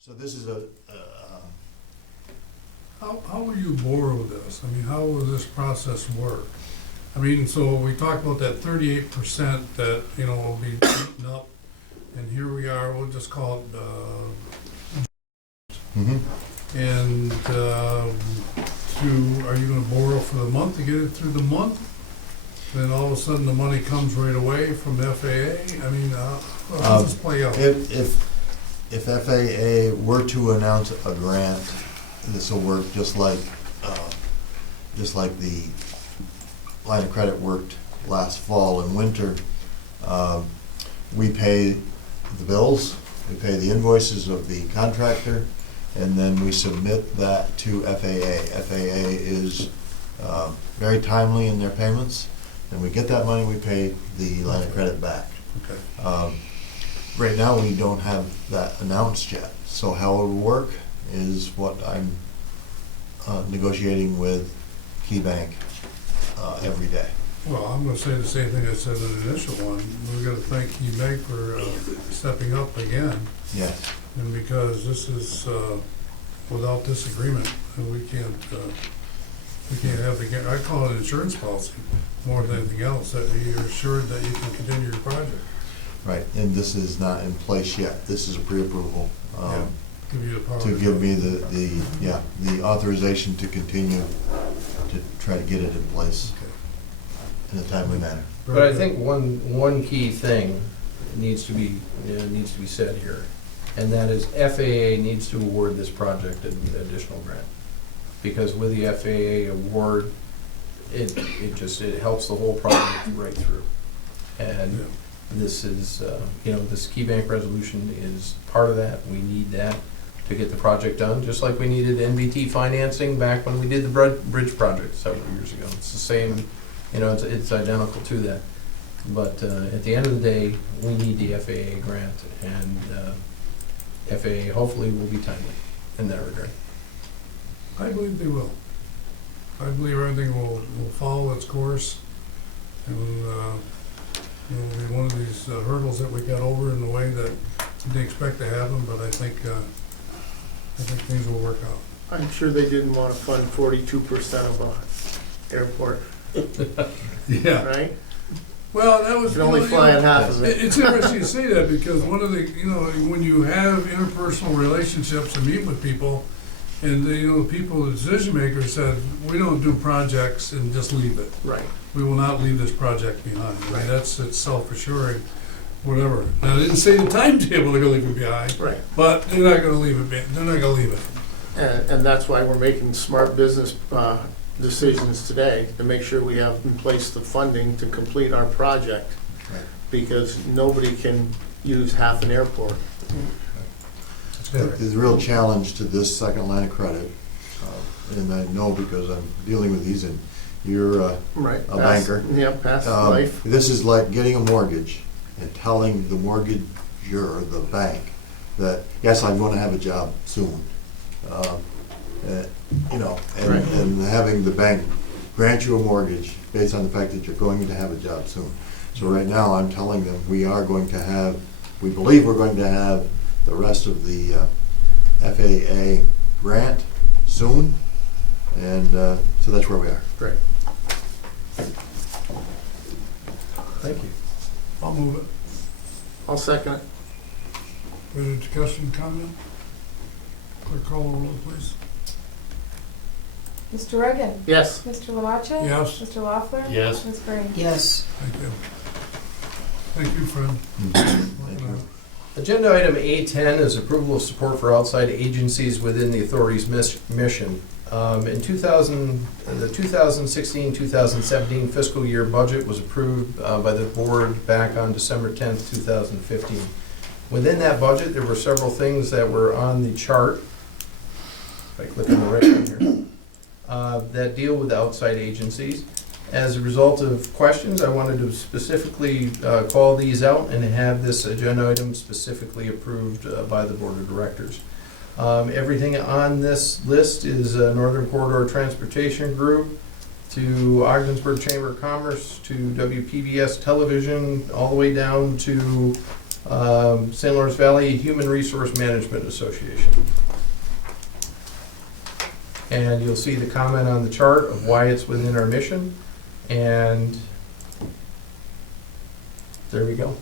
So this is a How will you borrow this? I mean, how will this process work? I mean, so we talked about that 38% that, you know, will be beaten up, and here we are, we'll just call it, and, are you gonna borrow for the month to get it through the month? Then all of a sudden, the money comes right away from the FAA? I mean, how does this play out? if FAA were to announce a grant, this will work just like the line of credit worked last fall and winter. We pay the bills, we pay the invoices of the contractor, and then we submit that to FAA. FAA is very timely in their payments, and we get that money, we pay the line of credit back. Okay. Right now, we don't have that announced yet, so how it will work is what I'm negotiating with KeyBank every day. Well, I'm gonna say the same thing I said in the initial one. We're gonna thank KeyBank for stepping up again. Yes. And because this is, without this agreement, we can't have the, I call it an insurance policy more than anything else, that you're assured that you can continue your project. Right, and this is not in place yet. This is a pre-approval. Yeah. Give you the power To give me the authorization to continue to try to get it in place in a timely manner. But I think one key thing needs to be said here, and that is FAA needs to award this project an additional grant. Because with the FAA award, it helps the whole project right through. And this is, this KeyBank resolution is part of that. We need that to get the project done, just like we needed NBT financing back when we did the bridge project several years ago. It's the same, it's identical to that. But at the end of the day, we need the FAA grant, and FAA hopefully will be timely in that regard. I believe they will. I believe everything will follow its course, and it'll be one of these hurdles that we got over in the way that we didn't expect to happen, but I think things will work out. I'm sure they didn't want to fund 42% of a airport, Yeah. right? Well, that was. You can only fly at half of it. It's interesting you say that, because one of the, when you have interpersonal relationships and meet with people, and the people, the decision makers said, we don't do projects and just leave it. Right. We will not leave this project behind. I mean, it's self-assuring, whatever. Now, I didn't say the timetable they're gonna leave it behind, Right. but they're not gonna leave it, they're not gonna leave it. And that's why we're making smart business decisions today, to make sure we have in place the funding to complete our project. Right. Because nobody can use half an airport. The real challenge to this second line of credit, and I know because I'm dealing with these, and you're Right. a banker. Yeah, past life. This is like getting a mortgage and telling the mortgagor, the bank, that, yes, I'm going to have a job soon. Right. And having the bank grant you a mortgage based on the fact that you're going to have a job soon. So right now, I'm telling them we believe we're going to have the rest of the FAA grant soon, and so that's where we are. Great. Thank you. I'll move it. I'll second it. Further discussion, comment? Clerk call the roll, please. Mr. Reagan. Yes. Mr. Lamache. Yes. Mr. Loeffler. Yes. Ms. Green. Yes. Thank you. Thank you, Fred. Thank you. Agenda item A10 is approval of support for outside agencies within the authority's mission. In 2000, the 2016-2017 fiscal year budget was approved by the board back on December 10th, 2015. Within that budget, there were several things that were on the chart, if I click on the right one here, that deal with outside agencies. As a result of questions, I wanted to specifically call these out and have this agenda item specifically approved by the board of directors. Everything on this list is Northern Corridor Transportation Group, to Ogdensburg Chamber of Commerce, to WPBS Television, all the way down to San Lawrence Valley Human Resource Management Association. And you'll see the comment on the chart of why it's within our mission, and there we go.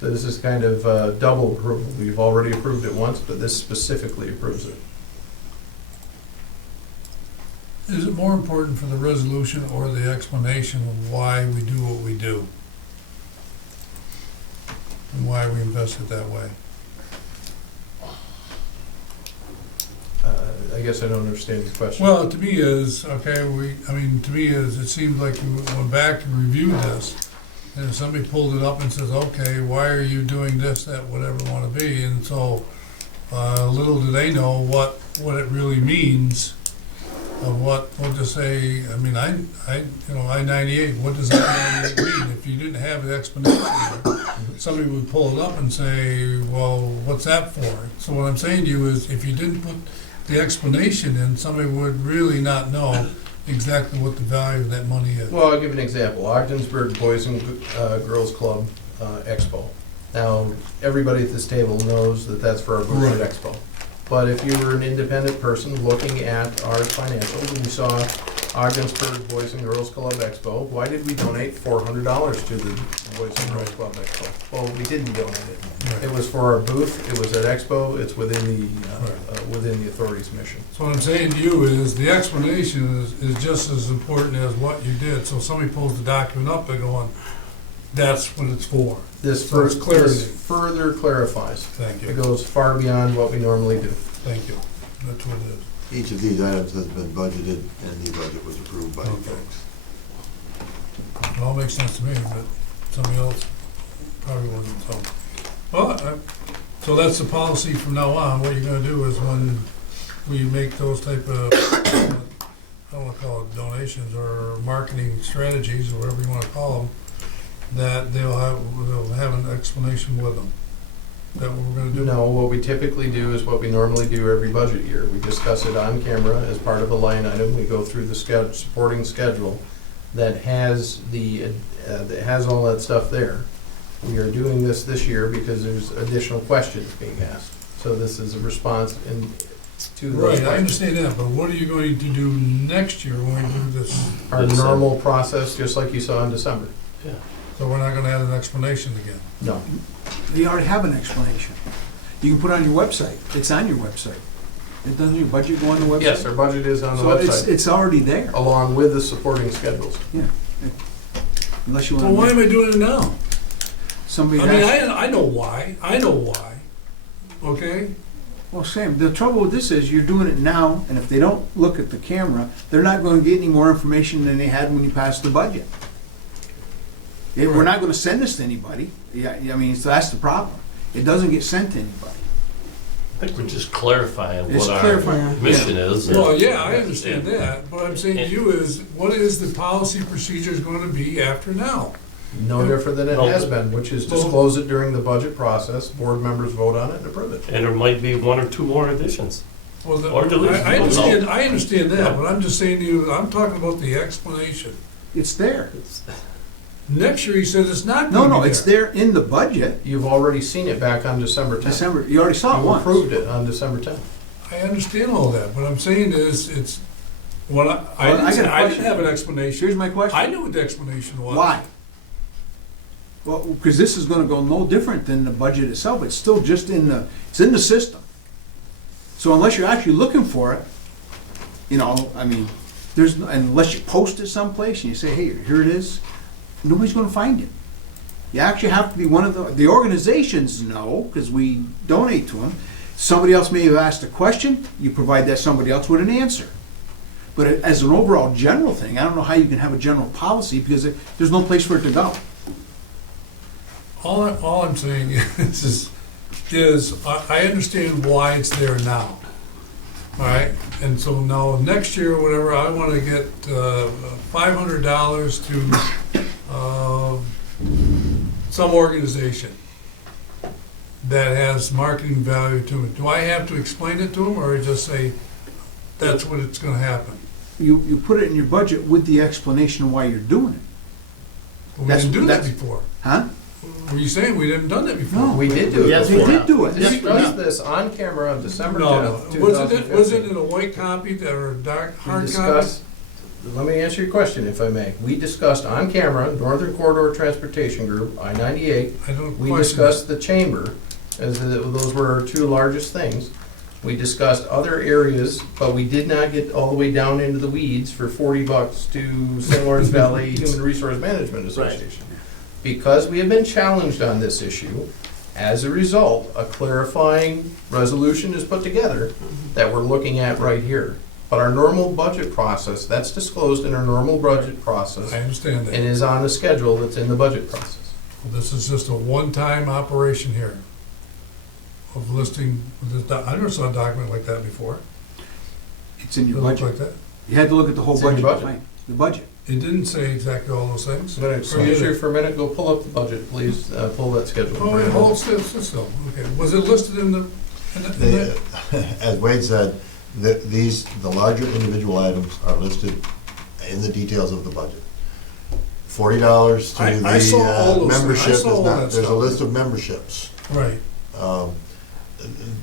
So this is kind of double approval. We've already approved it once, but this specifically approves it. Is it more important for the resolution or the explanation of why we do what we do? And why we invest it that way? I guess I don't understand your question. Well, to me is, okay, to me is, it seems like we went back and reviewed this, and somebody pulled it up and says, okay, why are you doing this, that, whatever it want to be, and so, little do they know what it really means, of what, we'll just say, I-98, what does I-98 mean? If you didn't have an explanation, somebody would pull it up and say, well, what's that for? So what I'm saying to you is, if you didn't put the explanation in, somebody would really not know exactly what the value of that money is. Well, I'll give an example. Ogdensburg Boys and Girls Club Expo. Now, everybody at this table knows that that's for our booth at Expo. But if you were an independent person looking at our financials and you saw Ogdensburg Boys and Girls Club Expo, why did we donate $400 to the Boys and Girls Club Expo? Well, we didn't donate it. Right. It was for our booth, it was at Expo, it's within the authority's mission. So what I'm saying to you is, the explanation is just as important as what you did. So somebody pulls the document up, they're going, that's what it's for. This So it's clarity. further clarifies. Thank It you. goes far beyond what we normally do. Thank you. That's what it is. Each of these items has been budgeted, and the budget was approved by you Okay. folks. It all makes sense to me, but somebody else probably wouldn't, so. Well, so that's the policy from now on. What you're gonna do is when we make those type of, I don't wanna call it donations or marketing strategies, or whatever you wanna call them, that they'll have an explanation with them. Is that what we're gonna do? No, what we typically do is what we normally do every budget year. We discuss it on camera as part of a line item. We go through the supporting schedule that has all that stuff there. We are doing this year because there's additional questions being asked. So this is a response to those Right, I questions. understand that, but what are you going to do next year when we do this? Our normal process, just like you saw in December. So we're not gonna add an explanation again? No. You already have an explanation. You can put it on your website. It's on your website. It doesn't your budget go on the website? Yes, our budget is on the So website, it's already there, along with the supporting schedules. unless you Well, why want am I doing it now? somebody I mean, has. I know why, okay? Well, Sam, the trouble with this is you're doing it now, and if they don't look at the camera, they're not going to get any more information than they had when you passed the budget. We're not going to send this to anybody. Yeah, I mean, so that's the problem. It doesn't get sent to anybody. I think we're just clarifying It's what our clarifying. mission is. Well, yeah, I understand that, but I'm saying to you is, what is the policy procedures gonna be after now? No different than it No. has been, which is disclose it during the budget process, board members vote on it and approve it. And there might be one or two more additions. Well, Or deletion. I understand that, but I'm just saying to you, I'm talking about the explanation. It's there. Next year, he says it's not No, gonna no, be it's there. there in the budget. You've already seen it back on December 10th. December, you already saw it You once. approved it on December 10th. I understand all that, but I'm saying is, it's, what Well, I got a I didn't question. have an explanation. Here's my question. I knew what the explanation was. Why? Well, because this is gonna go no different than the budget itself, it's still just it's in the system. So unless you're actually looking for it, I mean, unless you post it someplace and you say, hey, here it is, nobody's gonna find it. You actually have to be one of the organizations know, because we donate to them. Somebody else may have asked a question, you provide that somebody else with an answer. But as an overall general thing, I don't know how you can have a general policy because there's no place for it to go. All I'm saying is I understand why it's there now. All right, and so now next year or whatever, I want to get $500 to some organization that has marketing value to it. Do I have to explain it to them, or just say that's what it's going to happen? You put it in your budget with the explanation of why you're doing it. We didn't do that before. Huh? Were you saying we haven't done that before? No. We did do it Yes, They before. did do We it. Yes, we discussed have. this on camera on December No, 10th, wasn't it 2015. in a white copy or a dark We hard copy? discussed, let me answer your question if I may. We discussed on camera, Northern Corridor Transportation Group, I-98. I don't We question discussed the chamber, as those were our two largest things. We discussed other areas, but we did not get all the way down into the weeds for $40 to St. Lawrence Valley Human Resource Management Association. Because we have been challenged on this issue, as a result, a clarifying resolution is put together that we're looking at right here. But our normal budget process, that's disclosed in our normal budget process I understand that. and is on the schedule that's in the budget process. This is just a one-time operation here of listing, I never saw a document like that before. It's in It your looked budget. like that. You had to look at the whole It's in your budget. budget. Right, the budget. It didn't say exactly all those things. I'm gonna excuse you for a minute, go pull up the budget, please, pull that schedule. Oh, wait, hold still, okay. Was it listed in the, They, as Wade said, the larger individual items are listed in the details of the budget. $40 to I saw all the those things. I membership is saw all not, that there's a stuff. list of memberships. right,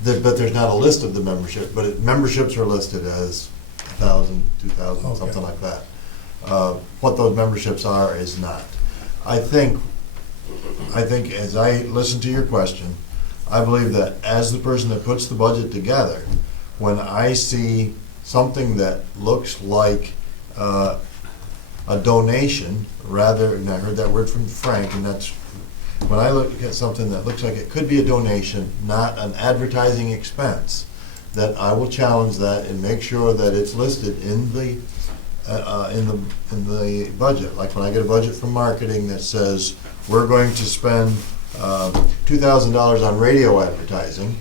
But there's not a list of the membership, but memberships are listed as 1,000, 2,000, Okay. something like that. What those memberships are is not. I think as I listen to your question, I believe that as the person that puts the budget together, when I see something that looks like a donation, rather, and I heard that word from Frank, and that's, when I look at something that looks like it could be a donation, not an advertising expense, that I will challenge that and make sure that it's listed in the budget. Like when I get a budget from marketing that says, we're going to spend $2,000 on radio advertising,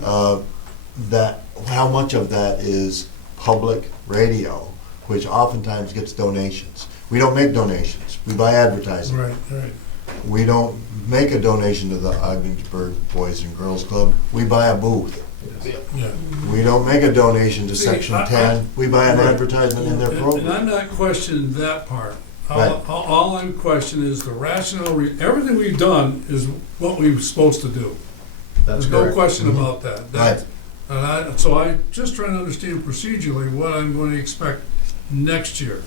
that, how much of that is public radio, which oftentimes gets donations. We don't make donations, we buy advertising. right. We don't make a donation to the Ogdensburg Boys and Girls Club, we buy a booth. Yeah. We don't make a donation to See, Section I- 10, we buy an Right. advertisement in their And program. I'm not questioning that part. Right. All I'm questioning is the rationale, everything we've done is what we were supposed to do. That's There's no correct. question Mhm. about that. Right. So I just trying to understand procedurally what I'm going to expect next year.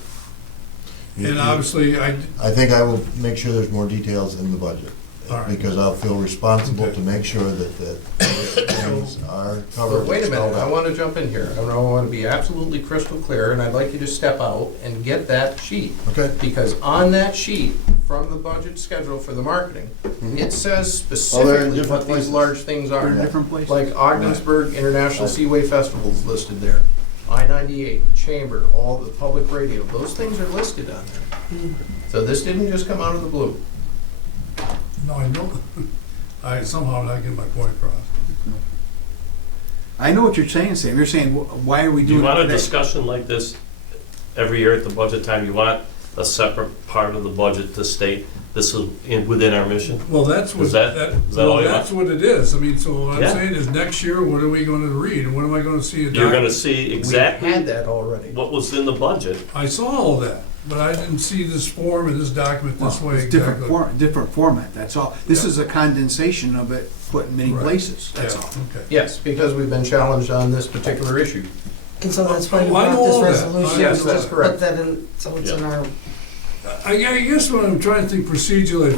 And obviously, I think I will make sure there's more details in the budget, All right. because I'll feel responsible Okay. to make sure that things are covered. But wait a minute, spelled I out. want to jump in here. I want to be absolutely crystal clear, and I'd like you to step out and get that sheet. Okay. Because on that sheet, from the budget schedule for the marketing, it says specifically different what these places. large things They're in are. different places. Like Ogdensburg International Seaway Festival is listed there. I-98, Chamber, all the public radio, those things are listed on there. So this didn't just come out of the blue. no, I know, I somehow not getting my point across. I know what you're saying, Sam. You're saying, why are we Do you doing it want a today? discussion like this every year at the budget time? You want a separate part of the budget to state this is within our mission? Well, that's what, Is that all you that's what it is. I mean, so what I'm Yeah. saying is next year, what are we gonna read? And what am I gonna see? You're gonna document? see We had exactly that already. what was in the budget. I saw all that, but I didn't see this form and this document this Well, way it's different exactly. different format, that's all. This Yeah. is a condensation of it put in many Right. places, that's Yeah, all. okay. Yes, because we've been challenged on this particular issue. And so that's why you Oh, I know brought all that. this resolution. Yes, that's to correct. Put that in, so it's in Yeah. our, I guess what I'm trying to think procedurally,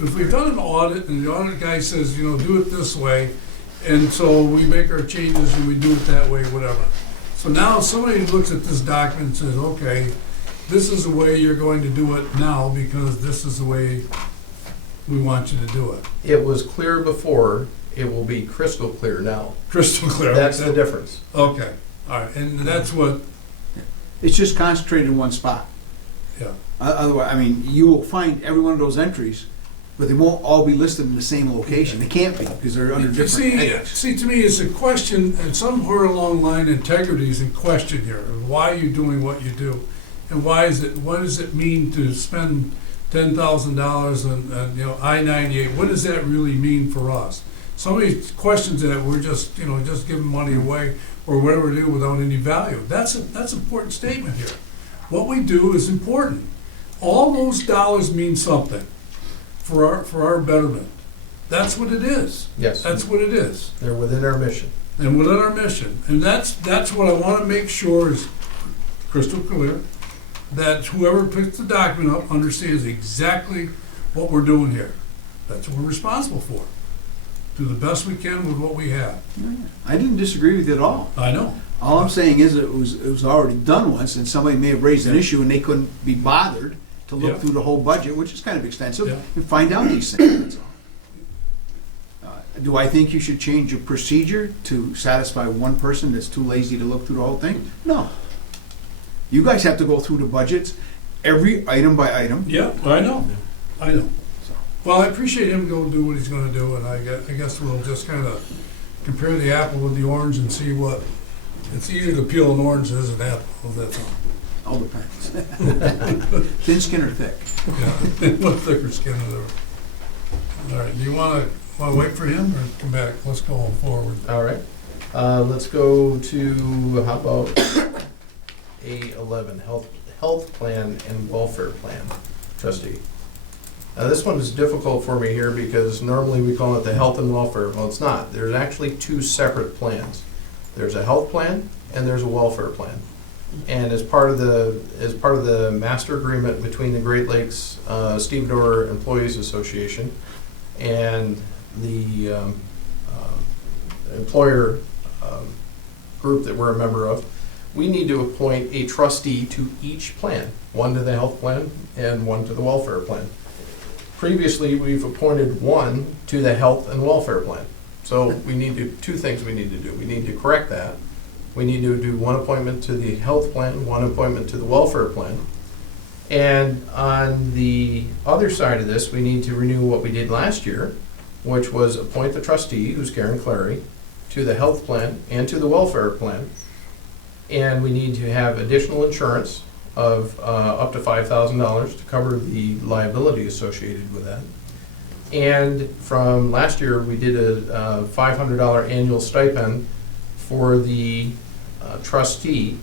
if we've done an audit and the audit guy says, do it this way, and so we make our changes and we do it that way, whatever. So now somebody looks at this document and says, okay, this is the way you're going to do it now because this is the way we want you to do it. It was clear before, it will be crystal clear now. Crystal clear. That's the difference. Okay, all right, and that's what, It's just concentrated in one spot. yeah. Otherwise, I mean, you will find every one of those entries, but they won't all be listed in the same location. They can't be, because they're under You different see, headings. to me, it's a question, and somewhere along the line, integrity is in question here. Why are you doing what you do? And what does it mean to spend $10,000 on, I-98? What does that really mean for us? Somebody questions that we're just giving money away or whatever we do without any value. That's an important statement here. What we do is important. All those dollars mean something. for our betterment. That's what it is. Yes, That's what it is. they're within our mission. And within our mission. And that's what I want to make sure is crystal clear, that whoever picks the document up understands exactly what we're doing here. That's what we're responsible for. Do the best we can with what we have. I didn't disagree with you at all. I know. All I'm saying is it was already done once, and somebody may have raised an issue and they couldn't be bothered to look Yeah. through the whole budget, which is kind of extensive, Yeah. and find out these things, that's all. Do I think you should change your procedure to satisfy one person that's too lazy to look through the whole thing? No. You guys have to go through the budgets, every item by item. Yeah, I know. I know. Well, I appreciate him going to do what he's going to do, and I guess we'll just kind of compare the apple with the orange and see what. It's easier to peel an orange as an apple. That's all. All depends. Thin skin or thick? Yeah, what thicker skin is there? All right, do you want to wait for him or come back? Let's go on forward. All right, let's go to, how about A11, health plan and welfare plan, trustee. Now, this one is difficult for me here because normally we call it the health and welfare. Well, it's not. There's actually two separate plans. There's a health plan and there's a welfare plan. And as part of the master agreement between the Great Lakes Stevedore Employees Association and the employer group that we're a member of, we need to appoint a trustee to each plan, one to the health plan and one to the welfare plan. Previously, we've appointed one to the health and welfare plan. So we need to, two things we need to do. We need to correct that. We need to do one appointment to the health plan, one appointment to the welfare plan. And on the other side of this, we need to renew what we did last year, which was appoint the trustee, who's Karen Clary, to the health plan and to the welfare plan. And we need to have additional insurance of up to $5,000 to cover the liability associated with that. And from last year, we did a $500 annual stipend for the trustee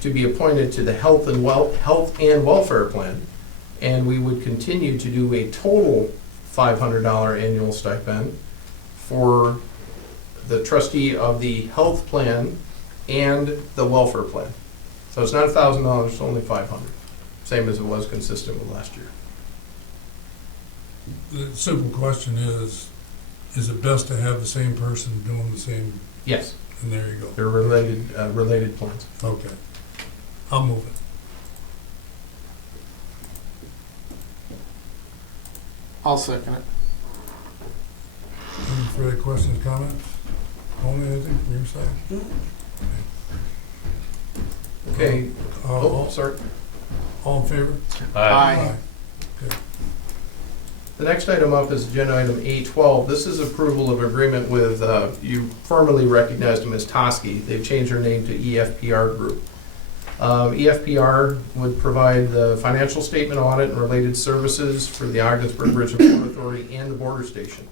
to be appointed to the health and welfare plan. And we would continue to do a total $500 annual stipend for the trustee of the health plan and the welfare plan. So it's not $1,000, it's only $500, same as it was consistent with last year. The simple question is it best to have the same person doing the same? Yes, And there you go. they're related plans. Okay. I'll move it. I'll second it. Any further questions, comments? Only anything from your side? Okay, oh, All sorry. all in favor? Aye. Okay. The next item up is agenda item A12. This is approval of agreement with, you formerly recognized them as Toski. They've changed their name to EFPR Group. EFPR would provide the financial statement audit and related services for the Ogdensburg Bridge and Port Authority and the border station.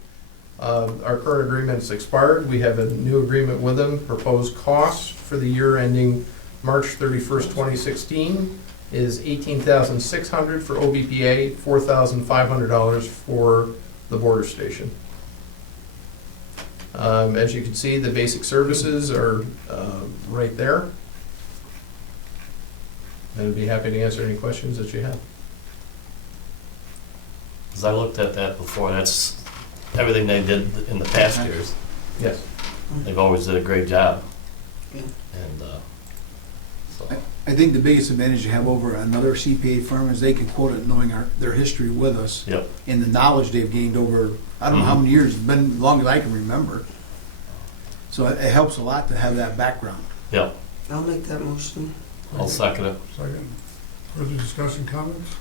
Our current agreement is expired. We have a new agreement with them. Proposed costs for the year ending March 31st, 2016 is $18,600 for OBPA, $4,500 for the border station. As you can see, the basic services are right there. And I'd be happy to answer any questions that you have. As I looked at that before, that's everything they did in the past years. Yes. They've always did a great job. Yeah. And, so, I think the biggest advantage you have over another CPA firm is they can quote it knowing their history with us yep. and the knowledge they've gained over, I don't know how many years, it's been as long as I can remember. So it helps a lot to have that background. Yep. I'll make that motion. I'll second it. Second. Further discussion, comments?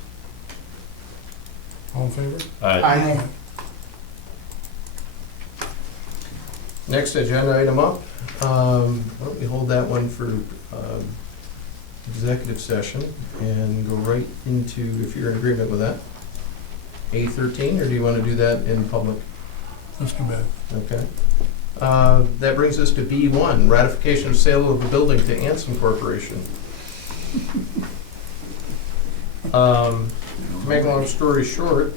All in favor? All right. Aye. Next agenda item up, why don't we hold that one for executive session and go right into, if you're in agreement with that, A13, or do you want to do that in public? Let's come back. Okay. That brings us to B1, ratification of sale of the building to Anson Corporation. To make a long story short,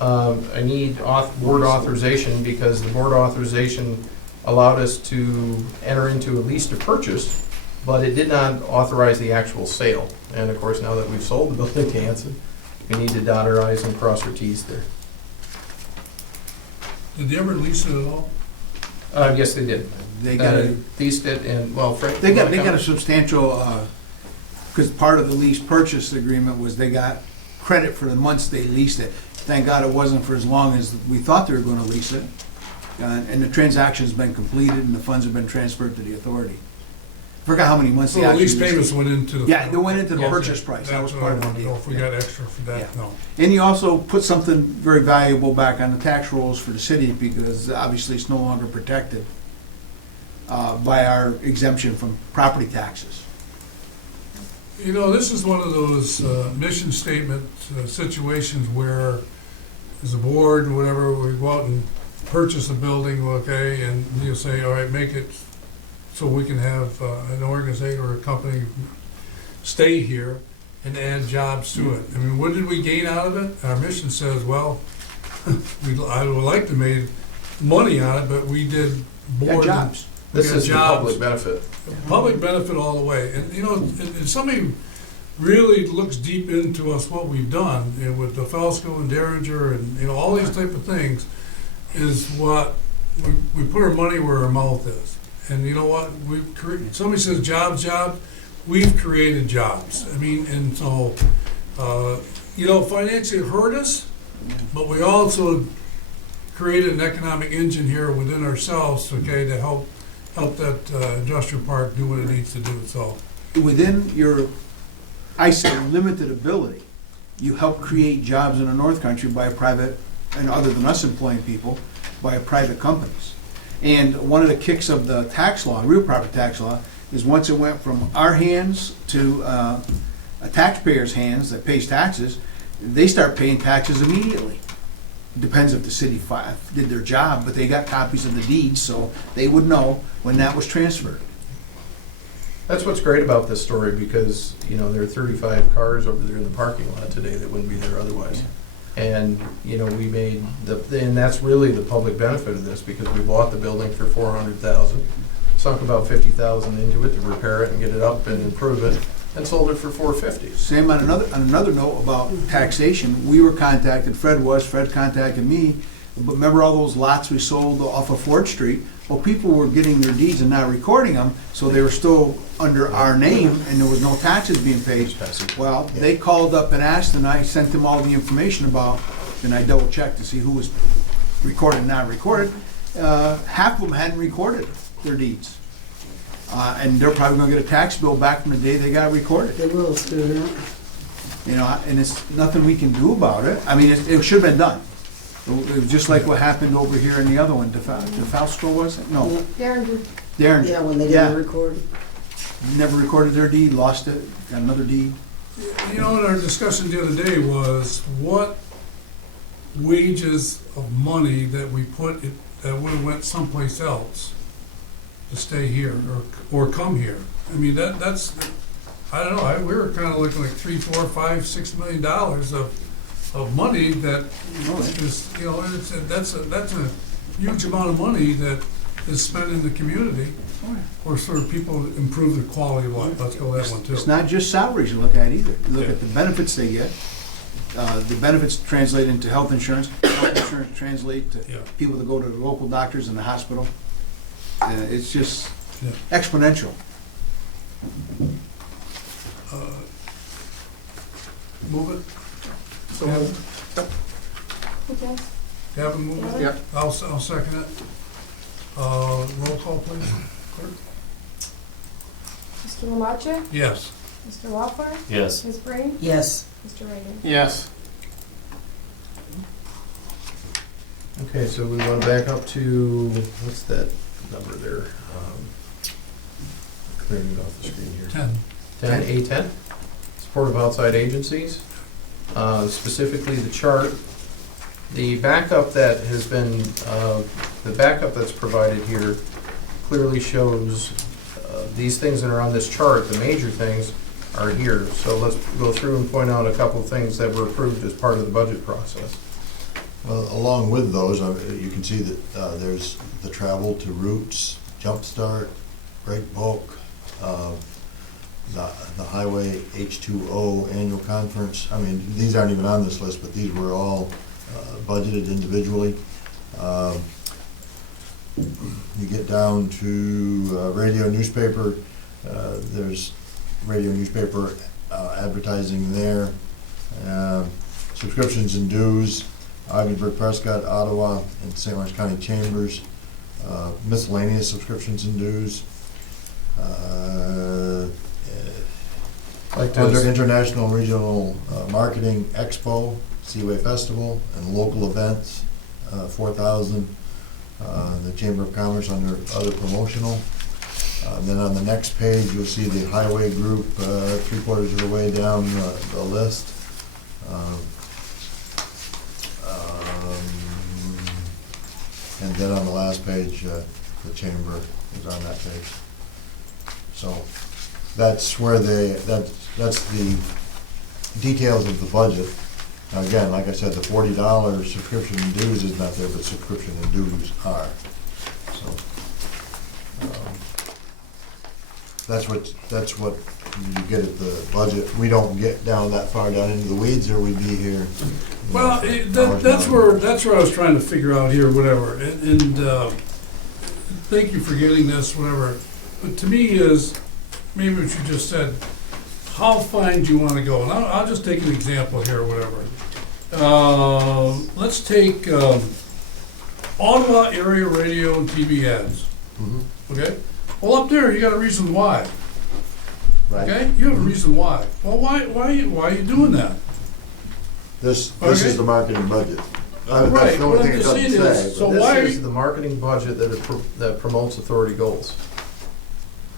I need board authorization because the board authorization allowed us to enter into a lease to purchase, but it did not authorize the actual sale. And of course, now that we've sold the building to Hanson, we need to dot our i's and cross our t's there. Did they ever lease it at all? Yes, they did. They got a, Leased it and, well, Frank. they got a substantial, because part of the lease purchase agreement was they got credit for the months they leased it. Thank God it wasn't for as long as we thought they were gonna lease it. And the transaction's been completed and the funds have been transferred to the authority. Forgot how many months they So the actually lease leased it. payments went into the. Yeah, they went into the Yes. purchase price, that was That's what I part of wanted the to know, deal. if we got extra for that, no. And you also put something very valuable back on the tax rolls for the city because obviously it's no longer protected by our exemption from property taxes. You know, this is one of those mission statement situations where, as a board or whatever, we go out and purchase a building, okay, and you say, all right, make it so we can have an organization or a company stay here and add jobs to it. I mean, what did we gain out of it? Our mission says, well, I would like to make money on it, but we did Yeah, board. jobs. We This got is the jobs. public benefit. Public benefit all the way. And, you know, if somebody really looks deep into us, what we've done, and with the Falco and Derringer and, you know, all these type of things, is what, we put our money where our mouth is. And you know what, we've created, somebody says jobs, we've created jobs. I mean, and so, you know, financially it hurt us, but we also created an economic engine here within ourselves, okay, to help that industrial park do what it needs to do, so. Within your, I say, limited ability, you help create jobs in the North Country by private, and other than us employing people, by private companies. And one of the kicks of the tax law, real property tax law, is once it went from our hands to a taxpayer's hands that pays taxes, they start paying taxes immediately. Depends if the city did their job, but they got copies of the deeds, so they would know when that was transferred. That's what's great about this story because, you know, there are 35 cars over there in the parking lot today that wouldn't be there otherwise. And, you know, we made and that's really the public benefit of this because we bought the building for $400,000, sunk about $50,000 into it to repair it and get it up and improve it, and sold it for $450,000. Same on another note about taxation, we were contacted, Fred contacted me, but remember all those lots we sold off of Ford Street? Well, people were getting their deeds and not recording them, so they were still under our name and there was no taxes being paid. Well, they called up and asked and I sent them all the information about, and I double checked to see who was recorded and not recorded. Half of them hadn't recorded their deeds. And they're probably gonna get a tax bill back from the day they got recorded. They will soon, yeah. You know, and it's nothing we can do about it. I mean, it should have been done. It was just like what happened over here in the other one, DeFalco, was it? No, Darren. Yeah, when they Yeah. didn't record. Never recorded their deed, lost it, got another deed. You know, and our discussion the other day was what wages of money that we put, that would have went someplace else to stay here or come here. I mean, that's, I don't know, we were kind of looking like $3, $4, $5, $6 million of money that is, you know, that's a huge amount of money that is spent in the community. Or sort of people improve their quality of life, let's go that one too. It's not just salaries you look at either. You look at the benefits they get. The benefits translate into health insurance. Health insurance translate to Yeah. people that go to the local doctors in the hospital. It's just Yeah. exponential. Move it. So, Gavin, move it? yeah, I'll second it. Roll call, please. Clerk? Mr. Lamacha? Yes. Mr. Loeffler? Yes. Ms. Breen? Yes. Mr. Reagan? yes, Okay, so we want to back up to, what's that number there? Clearing it off the screen here. 10. 10A10, support of outside agencies, specifically the chart. The backup that has been, the backup that's provided here clearly shows these things that are on this chart, the major things, are here. So let's go through and point out a couple of things that were approved as part of the budget process. Well, along with those, you can see that there's the travel to Roots, Jumpstart, Great Bulk, the Highway H2O Annual Conference. I mean, these aren't even on this list, but these were all budgeted individually. You get down to radio, newspaper, there's radio, newspaper advertising there. Subscriptions and dues, Ogdensburg, Prescott, Ottawa, and St. Lawrence County Chambers. Miscellaneous subscriptions and dues. Under International and Regional Marketing Expo, Seaway Festival, and local events, 4,000. The Chamber of Commerce under other promotional. Then on the next page, you'll see the highway group, 3/4 of the way down the list. And then on the last page, the chamber is on that page. So that's where that's the details of the budget. Now again, like I said, the $40 subscription and dues is not there, but subscription and dues are. So that's what you get at the budget. We don't get down that far down into the weeds, or we'd be here. Well, that's where I was trying to figure out here, whatever, and thank you for getting this, whatever. But to me is, maybe what you just said, how fine do you wanna go? And I'll just take an example here, whatever. Let's take Ottawa area radio and TV ads, Mhm. okay? Well, up there, you got a reason why, Right. okay? You have a reason why. Well, why are you doing that? This Okay. is the marketing budget. That's Right, the only what thing I'm it just doesn't saying is, say. so but- why- This is the marketing budget that promotes authority goals.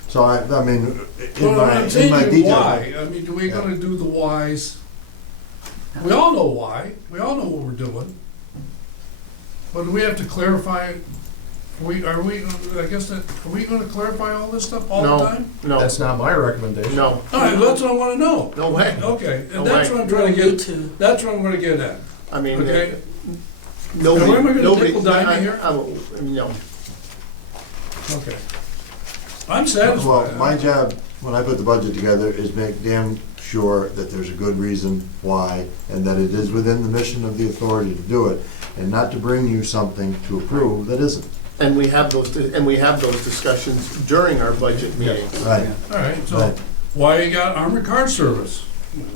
So I mean, in Well, my, I'm in saying my you detail. why, I mean, do we gonna do the whys? We all know why, we all know what we're doing. But do we have to clarify, are we, I guess that, are we gonna clarify all this stuff all the No, time? no, That's not my recommendation. no, Alright, that's what I wanna know. no way. Okay, No and that's way. what I'm trying to Me get, too. that's what I'm gonna get at, I mean, okay? nobody, Now, where am I gonna nobody. nickel dime here? No, Okay. I'm satisfied. Well, my job, when I put the budget together, is make damn sure that there's a good reason why, and that it is within the mission of the authority to do it, and not to bring you something to approve that isn't. and we have those discussions during our budget meeting. Right, Alright, so, right. why you got armored car service?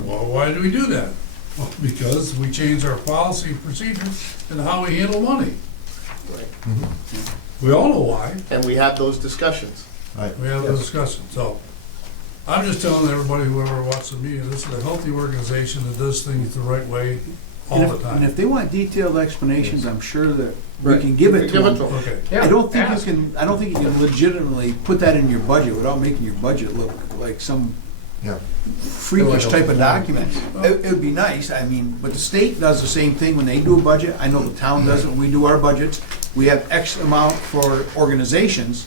Well, why do we do that? Well, because we changed our policy and procedure and how we handle money. Right. We all know why. And we have those discussions. Right. We have the discussion, so. I'm just telling everybody, whoever watches the meeting, this is a healthy organization that does things the right way all the And time. if they want detailed explanations, I'm sure that we Right. can give We it to give it them. to 'em. Okay, Yeah, I don't think ask. you can legitimately put that in your budget without making your budget look like some Yeah. freakish type of document. It would be nice, I mean, but the state does the same thing when they do a budget. I know the town does it when we do our budgets. We have X amount for organizations.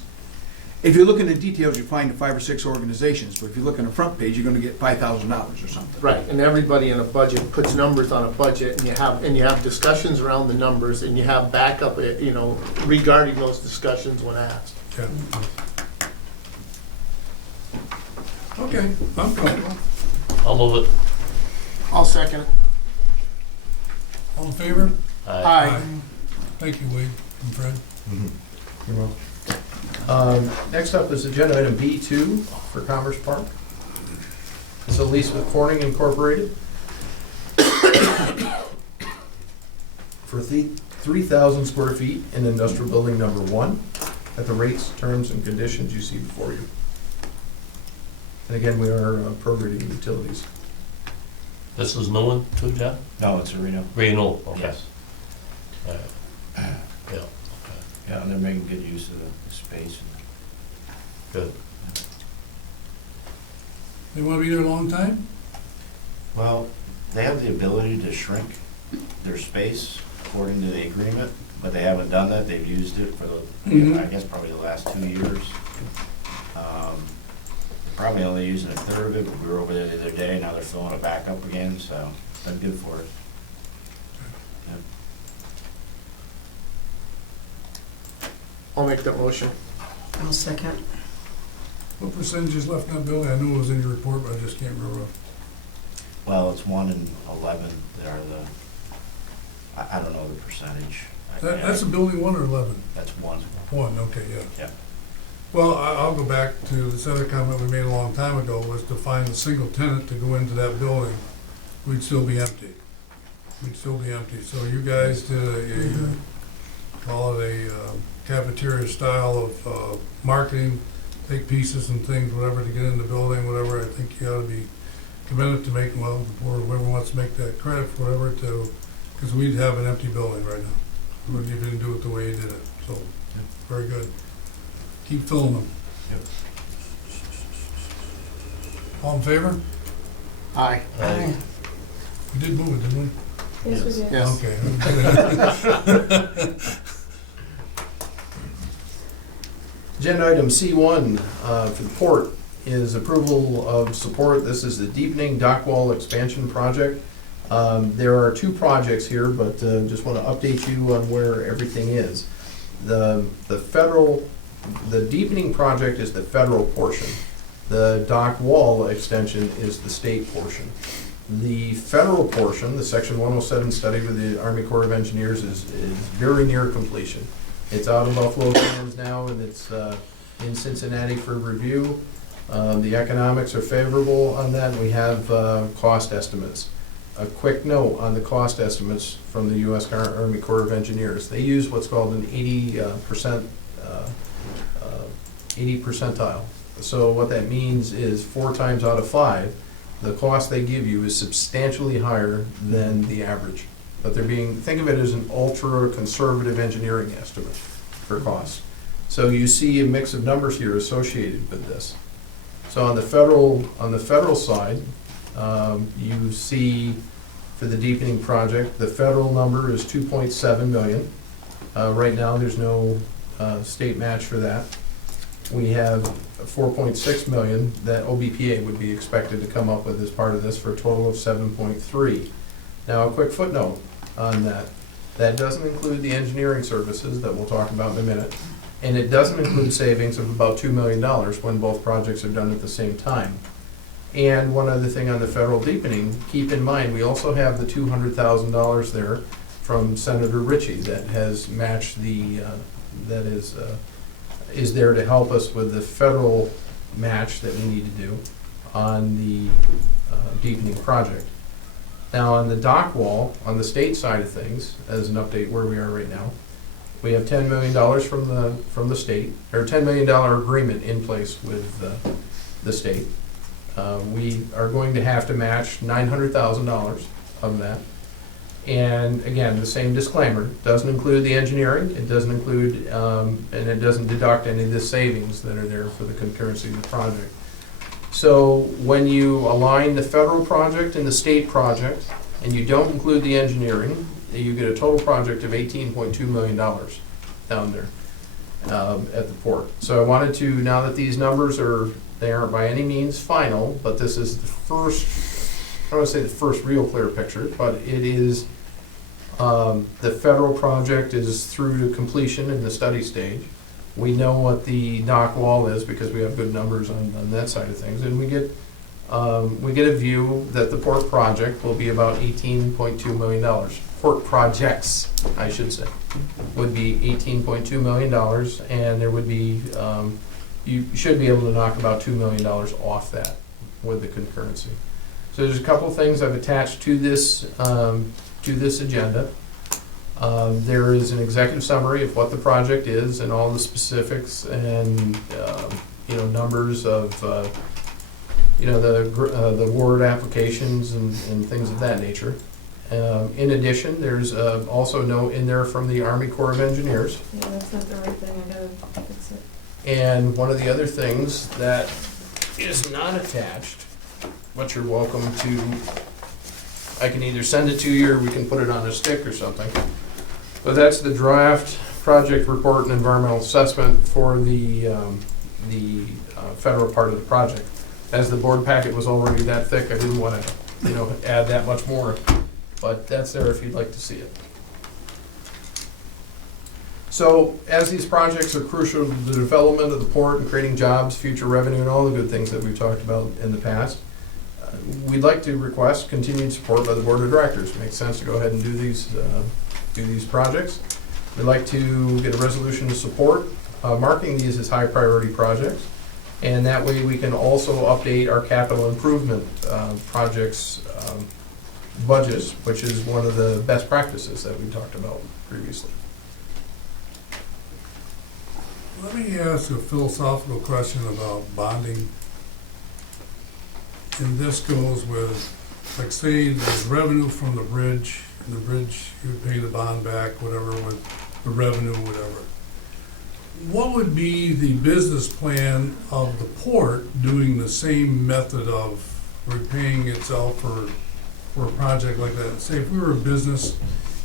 If you look in the details, you find 5 or 6 organizations, but if you look on the front page, you're gonna get $5,000 or something. Right, and everybody in a budget puts numbers on a budget, and you have discussions around the numbers, and you have backup, regarding those discussions when asked. yeah. Okay, I'm comfortable. I'll move it. I'll second it. All in favor? Aye. Thank you, Wade and Fred. Mhm. You're welcome. Next up is agenda item B2 for Commerce Park. It's a lease with Corning Incorporated for 3,000 square feet in industrial building number 1 at the rates, terms, and conditions you see before you. And again, we are prorating utilities. This is new one too, John? No, it's a Reno. Renewal, okay. Yes. Yeah, okay, Yeah, and they're making good use of the space. good. They wanna be there a long time? Well, they have the ability to shrink their space according to the agreement, but they haven't done that. They've used it for Mhm. I guess probably the last 2 years. Probably only using a third of it, but we were over there the other day. Now they're filling it back up again, so that's good for us. I'll make that motion. I'll second. What percentage is left in that building? I knew it was in your report, but I just can't remember. Well, it's 1 in 11 that are the, I don't know the percentage. That's a building 1 or 11? That's 1. 1, okay, yeah. Yeah. Well, I'll go back to this other comment we made a long time ago, was to find a single tenant to go into that building, we'd still be empty. We'd still be empty. So you guys did call it a cafeteria style of marketing, take pieces and things, whatever, to get in the building, whatever. I think you ought to be committed to make, well, or whoever wants to make that credit for whatever, to, because we'd have an empty building right now. We didn't do it the way you did it, so, very good. Keep filling them. Yep. All in favor? Aye. Aye. We did move it, didn't we? Yes, we did. Yes. Okay. Agenda item C1 for the port is approval of support. This is the deepening dock wall expansion project. There are 2 projects here, but just want to update you on where everything is. The deepening project is the federal portion. The dock wall extension is the state portion. The federal portion, the Section 107 study with the Army Corps of Engineers, is very near completion. It's out of Buffalo hands now, and it's in Cincinnati for review. The economics are favorable on that. We have cost estimates. A quick note on the cost estimates from the U.S. Army Corps of Engineers. They use what's called an 80 percentile. So what that means is 4 times out of 5, the cost they give you is substantially higher than the average. But think of it as an ultra conservative engineering estimate for cost. So you see a mix of numbers here associated with this. So on the federal side, you see for the deepening project, the federal number is 2.7 million. Right now, there's no state match for that. We have 4.6 million that OBPA would be expected to come up with as part of this, for a total of 7.3. Now, a quick footnote on that. That doesn't include the engineering services that we'll talk about in a minute, and it doesn't include savings of about $2 million when both projects are done at the same time. And one other thing on the federal deepening, keep in mind, we also have the $200,000 there from Senator Ritchie that has matched the, that is there to help us with the federal match that we need to do on the deepening project. Now, on the dock wall, on the state side of things, as an update where we are right now, we have $10 million from the state, or $10 million agreement in place with the state. We are going to have to match $900,000 of that. And again, the same disclaimer, doesn't include the engineering, it doesn't include, and it doesn't deduct any of the savings that are there for the concurrency of the project. So when you align the federal project and the state project, and you don't include the engineering, you get a total project of $18.2 million down there at the port. So I wanted to, now that these numbers they aren't by any means final, but this is the first, I don't want to say the first real clear picture, but it is, the federal project is through to completion in the study stage. We know what the dock wall is because we have good numbers on that side of things, and we get a view that the port project will be about $18.2 million. Port projects, I should say, would be $18.2 million, and there would be, you should be able to knock about $2 million off that with the concurrency. So there's a couple things I've attached to this agenda. There is an executive summary of what the project is and all the specifics and numbers of the ward applications and things of that nature. In addition, there's also a note in there from the Army Corps of Engineers. Yeah, that's not the right thing, I gotta fix it. And one of the other things that is not attached, but you're welcome to, I can either send it to you or we can put it on a stick or something. But that's the draft project report and environmental assessment for the federal part of the project. As the board packet was already that thick, I didn't want to, add that much more. But that's there if you'd like to see it. So as these projects are crucial to the development of the port and creating jobs, future revenue, and all the good things that we've talked about in the past, we'd like to request continued support by the board of directors. Makes sense to go ahead and do these projects. We'd like to get a resolution to support marking these as high priority projects. And that way we can also update our capital improvement projects budgets, which is one of the best practices that we talked about previously. Let me ask a philosophical question about bonding. And this goes with, like, say there's revenue from the bridge, and the bridge, you pay the bond back, whatever, with the revenue, whatever. What would be the business plan of the port doing the same method of repaying itself for a project like that? Say if we were a business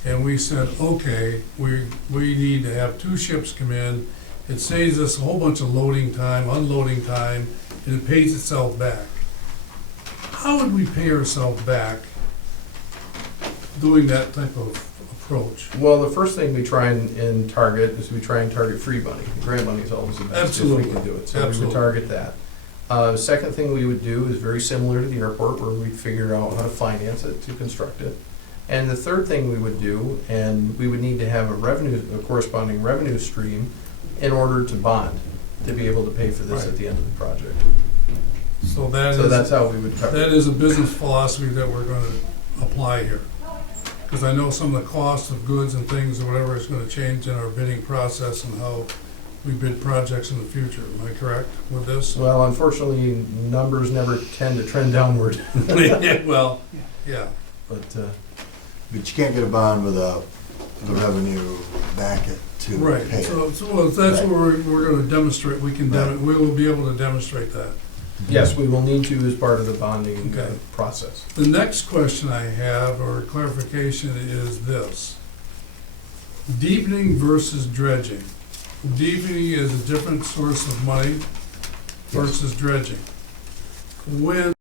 and we said, okay, we need to have 2 ships come in, it saves us a whole bunch of loading time, unloading time, and it pays itself back. How would we pay ourselves back doing that type of approach? Well, the first thing we try and target is we try and target free money. Grant money is always the best if we Absolutely. can do it, so we Absolutely. would target that. Second thing we would do is very similar to the airport, where we'd figure out how to finance it, to construct it. And the third thing we would do, and we would need to have a corresponding revenue stream in order to bond, to be able to pay for this at the end of the project. So So that's how we would cover it. that is a business philosophy that we're gonna apply here. Because I know some of the costs of goods and things or whatever is gonna change in our bidding process and how we bid projects in the future. Am I correct with this? Well, unfortunately, numbers never tend to trend downward, Well, yeah. but, But you can't get a bond without the revenue back it to Right, pay it. so that's what we're gonna demonstrate, we will be able to demonstrate that. yes, we will need to as part of the bonding Okay. process. The next question I have, or clarification, is this. Deepening versus dredging. Deepening is a different source of money versus dredging. When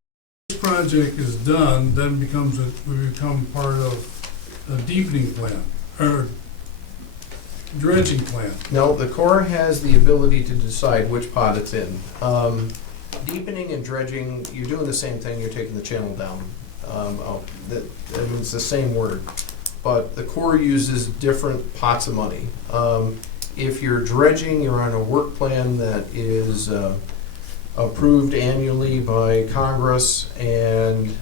this project is done, then we become part of a deepening plan, or dredging plan. No, the Corps has the ability to decide which pot it's in. Deepening and dredging, you're doing the same thing, you're taking the channel down. It's the same word, but the Corps uses different pots of money. If you're dredging, you're on a work plan that is approved annually by Congress, and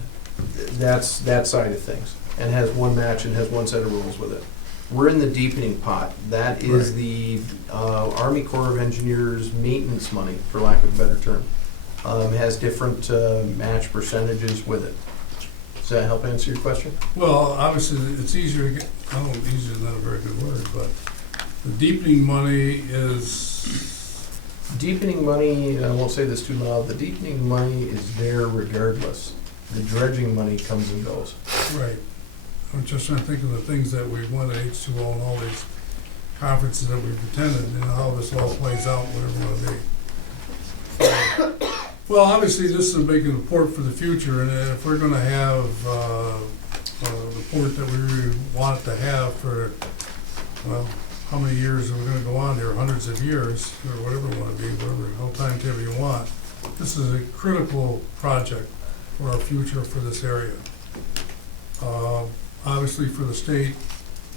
that's that side of things, and has one match and has one set of rules with it. We're in the deepening pot. That is Right. the Army Corps of Engineers maintenance money, for lack of a better term. Has different match percentages with it. Does that help answer your question? Well, obviously, it's easier to get, I don't know, easier is not a very good word, but the deepening money is, Deepening money, and I won't say this too loud, the deepening money is there regardless. The dredging money comes and goes. right. I'm just trying to think of the things that we've won at H2O and all these conferences that we've attended, and how this all plays out, whatever it may be. Well, obviously, this is a big report for the future, and if we're gonna have a report that we really want to have for, well, how many years are we gonna go on here? Hundreds of years, or whatever it wanna be, whatever, whole timetable you want. This is a critical project for our future for this area. Obviously, for the state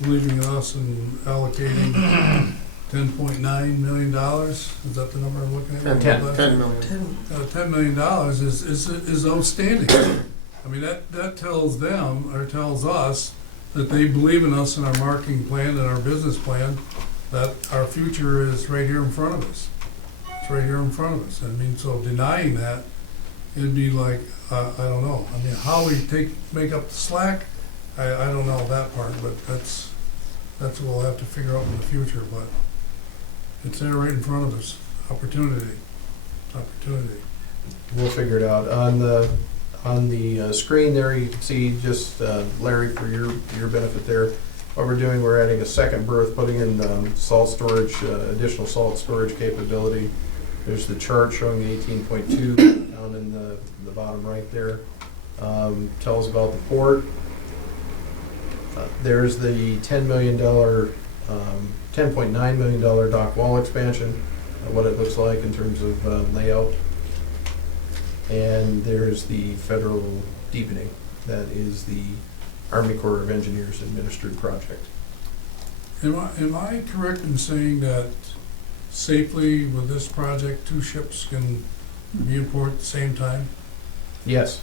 believing in us and allocating $10.9 million, is that the number I'm looking at? 10 million. $10 million is outstanding. I mean, that tells them, or tells us, that they believe in us and our marketing plan and our business plan, that our future is right here in front of us. It's right here in front of us. I mean, so denying that, it'd be like, I don't know. I mean, how we make up the slack, I don't know that part, but that's what we'll have to figure out in the future, but it's there right in front of us. Opportunity. We'll figure it out. On the screen there, you can see just, Larry, for your benefit there, what we're doing, we're adding a second berth, putting in salt storage, additional salt storage capability. There's the chart showing the 18.2 down in the bottom right there. Tells about the port. There's the $10 million $10.9 million dock wall expansion, what it looks like in terms of layout. And there's the federal deepening, that is the Army Corps of Engineers administered project. Am I correct in saying that safely with this project, 2 ships can be in port at the same time? Yes.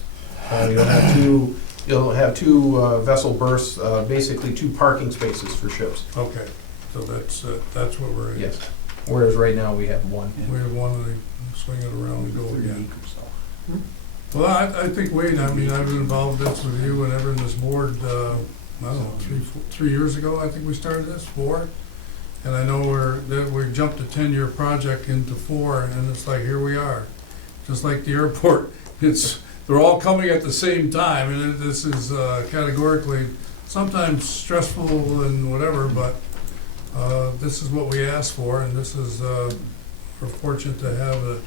You'll have two vessel berths, basically 2 parking spaces for ships. Okay, so that's what we're in. Yes. Whereas right now we have 1. We have one and they swing it around and go again. Well, I think, Wade, I mean, I've been involved in this with you and ever in this board, I don't know, 3 years ago, I think we started this, 4. And I know we jumped a 10-year project into 4, and it's like, here we are. Just like the airport, they're all coming at the same time, and this is categorically sometimes stressful and whatever, but this is what we asked for, and this is, we're fortunate to have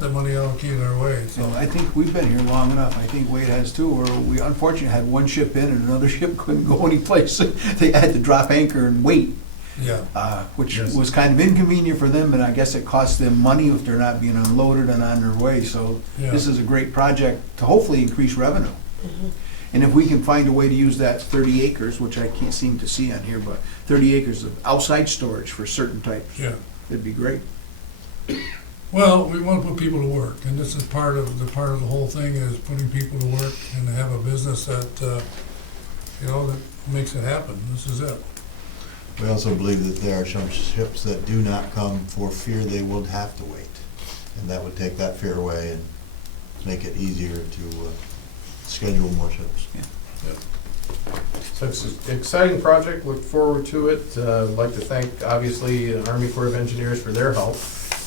that money allocated our way, So so. I think we've been here long enough, I think Wade has too, where we unfortunately had 1 ship in and another ship couldn't go anyplace. They had to drop anchor and wait, Yeah, which Yes. was kind of inconvenient for them, and I guess it costs them money if they're not being unloaded and on their way. So yeah. this is a great project to hopefully increase revenue. And if we can find a way to use that 30 acres, which I can't seem to see on here, but 30 acres of outside storage for certain types, Yeah. it'd be great. Well, we want to put people to work, and this is part of the whole thing is putting people to work and to have a business that, that makes it happen. This is it. We also believe that there are some ships that do not come for fear they would have to wait. And that would take that fear away and make it easier to schedule more ships. So it's an exciting project, look forward to it. I'd like to thank, obviously, the Army Corps of Engineers for their help,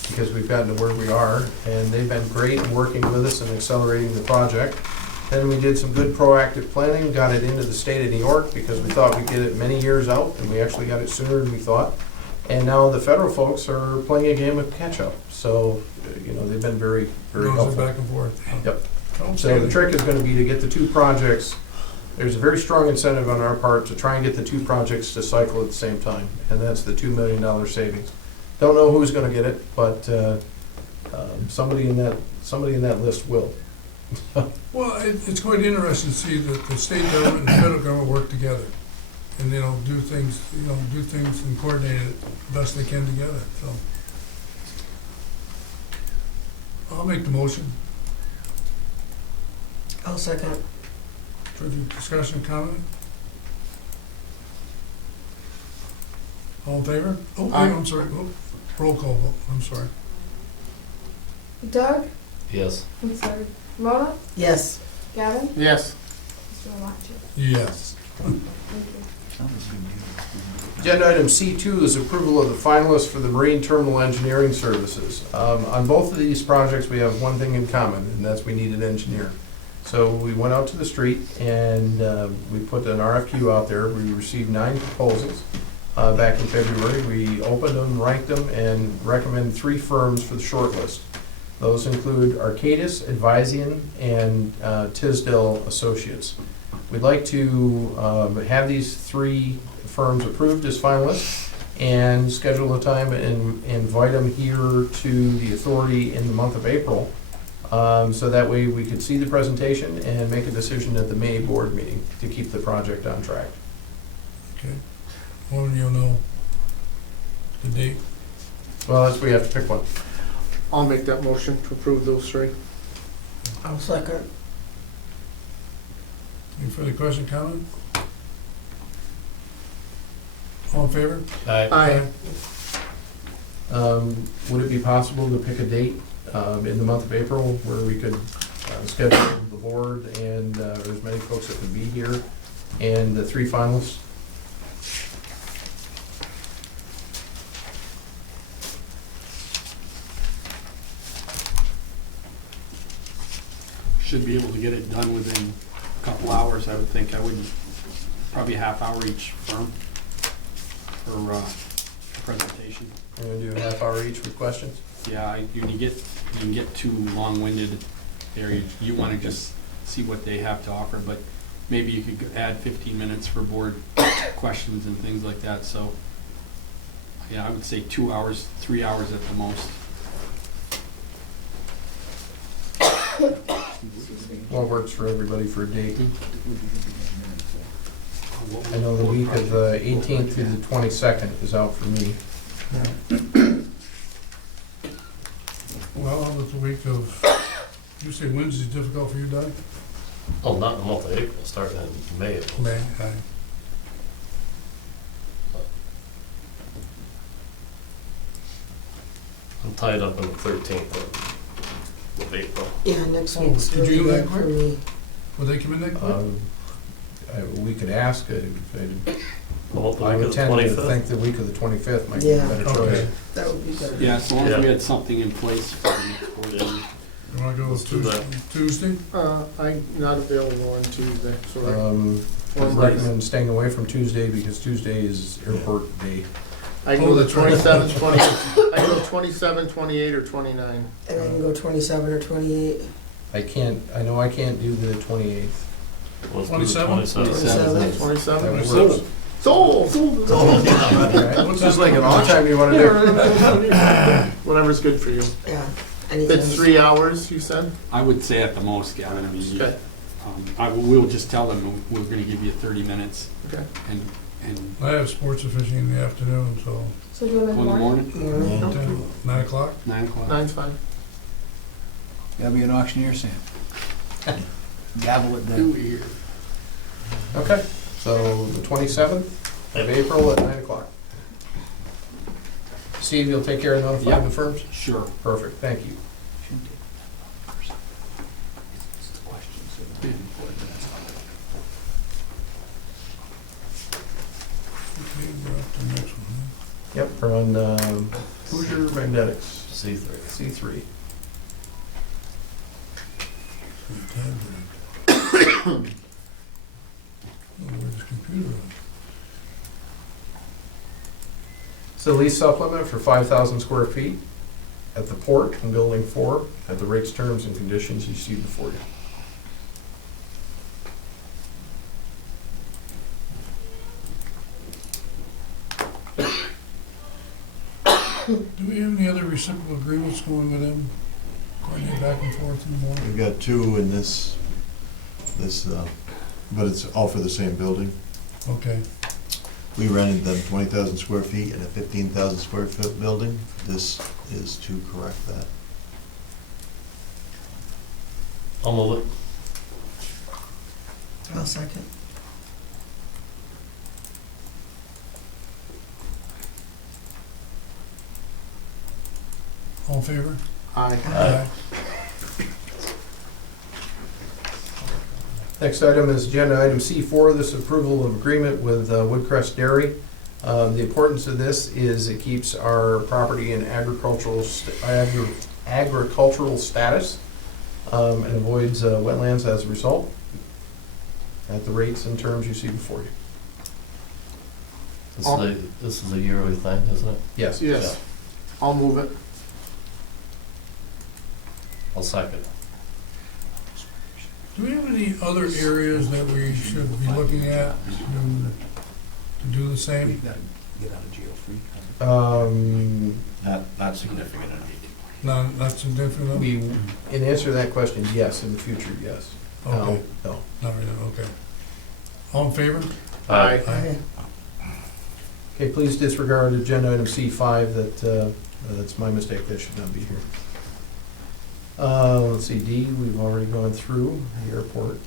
because we've gotten to where we are, and they've been great in working with us and accelerating the project. Then we did some good proactive planning, got it into the state of New York, because we thought we'd get it many years out, and we actually got it sooner than we thought. And now the federal folks are playing a game of catch-up, so, they've been very, very Goes helpful. back and forth. Yep. Okay. So the trick is gonna be to get the 2 projects. There's a very strong incentive on our part to try and get the 2 projects to cycle at the same time, and that's the $2 million savings. Don't know who's gonna get it, but somebody in that list will. Well, it's quite interesting to see that the state government and the federal government work together. And, do things and coordinate it the best they can together, so. I'll make the motion. I'll second. Further discussion, comment? All in favor? Oh, wait, I'm sorry. Oh, roll call vote, I'm sorry. Doug? Yes. I'm sorry. Mona? Yes. Gavin? Yes. Mr. Alachi? Yes. Thank you. Agenda item C2 is approval of the finalists for the Marine Terminal Engineering Services. On both of these projects, we have one thing in common, and that's we need an engineer. So we went out to the street and we put an RFQ out there. We received 9 proposals back in February. We opened them, ranked them, and recommended 3 firms for the shortlist. Those include Arcadis, Advisian, and Tisdale Associates. We'd like to have these 3 firms approved as finalists and schedule a time and invite them here to the authority in the month of April. So that way we could see the presentation and make a decision at the May board meeting to keep the project on track. Okay. One of you know the date. Well, that's, we have to pick one. I'll make that motion to approve those 3. I'll second. Any further question, comment? All in favor? Aye. Would it be possible to pick a date in the month of April where we could schedule the board and as many folks that could be here and the 3 finalists? Should be able to get it done within a couple hours, I would think. I wouldn't, probably a half hour each firm for presentation. We're gonna do a half hour each with questions? Yeah, you can get too long-winded there. You want to just see what they have to offer, but maybe you could add 15 minutes for board questions and things like that, so Yeah, I would say 2 hours, 3 hours at the most. What works for everybody for a date? I know the week of the 18th through the 22nd is out for me. Well, it's a week of, you say Wednesday's difficult for you, Doug? Oh, not in the month of April, starting in May. May, I'm tied up on the 13th of April. Yeah, next Oh, week's could you really do that good for quick? me. Will they come in that quick? We could ask, How about the I week would of the tend to 25th? think the week of the 25th might be a Yeah. better Okay. choice. That would be better. Yeah, as long as we Yeah. had something in place for the next board meeting. You wanna go Let's with do that. Tuesday? I'm not available on Tuesday, sorry. I Or recommend staying away from Tuesday because Tuesday is airport day. I can Oh, go the that's right. 27, 20, I can go 27, 28, or 29. And I can go 27 or 28. I know I can't do the 28th. Let's do the 27? 27th. 27? That would Sold. work. Sold! Okay. What's Just that? like an What time do you want to do? Whatever's good for you. Yeah. If Anything. it's 3 hours, you said? I would say at the most, Gavin, I mean, Okay, we'll just tell them we're gonna give you 30 minutes okay. and I have sports fishing in the afternoon, so So do them in go the in the morning? morning, Morning. 9 o'clock? 9 o'clock. 9's fine. Gotta be an auctioneer, Sam. Gavel it Who down. we here? Okay, so the 27th of April at 9 o'clock. Steve, you'll take care of notifying Yep. the firms? Sure. Perfect, thank you. Okay, we're up to the next one. Yep, we're on Hoosier Magnetics, C3. C3. Oh, where's his computer at? It's a lease supplement for 5,000 square feet at the port in Building 4 at the rates, terms, and conditions you see before you. Do we have any other reciprocal agreements going with them? Coordinate back and forth in the morning? We've got two in this, but it's all for the same building. Okay, We rented them 20,000 square feet in a 15,000 square foot building. This is to correct that. I'll move it. I'll second. all in favor? Aye. Aye. Next item is agenda item C4, this approval of agreement with Woodcrest Dairy. The importance of this is it keeps our property in agricultural status and avoids wetlands as a result at the rates and terms you see before you. This is a yearly thing, isn't it? Yes. Yes. I'll move it. I'll second. Do we have any other areas that we should be looking at to do the same? Get out of jail free. Not significant enough. Not significant? We, in answer to that question, yes, in the future, yes. Okay, No. not really, okay. All in favor? Aye. Aye. Okay, please disregard agenda item C5, that's my mistake, that should not be here. Let's see, D, we've already gone through, the airport.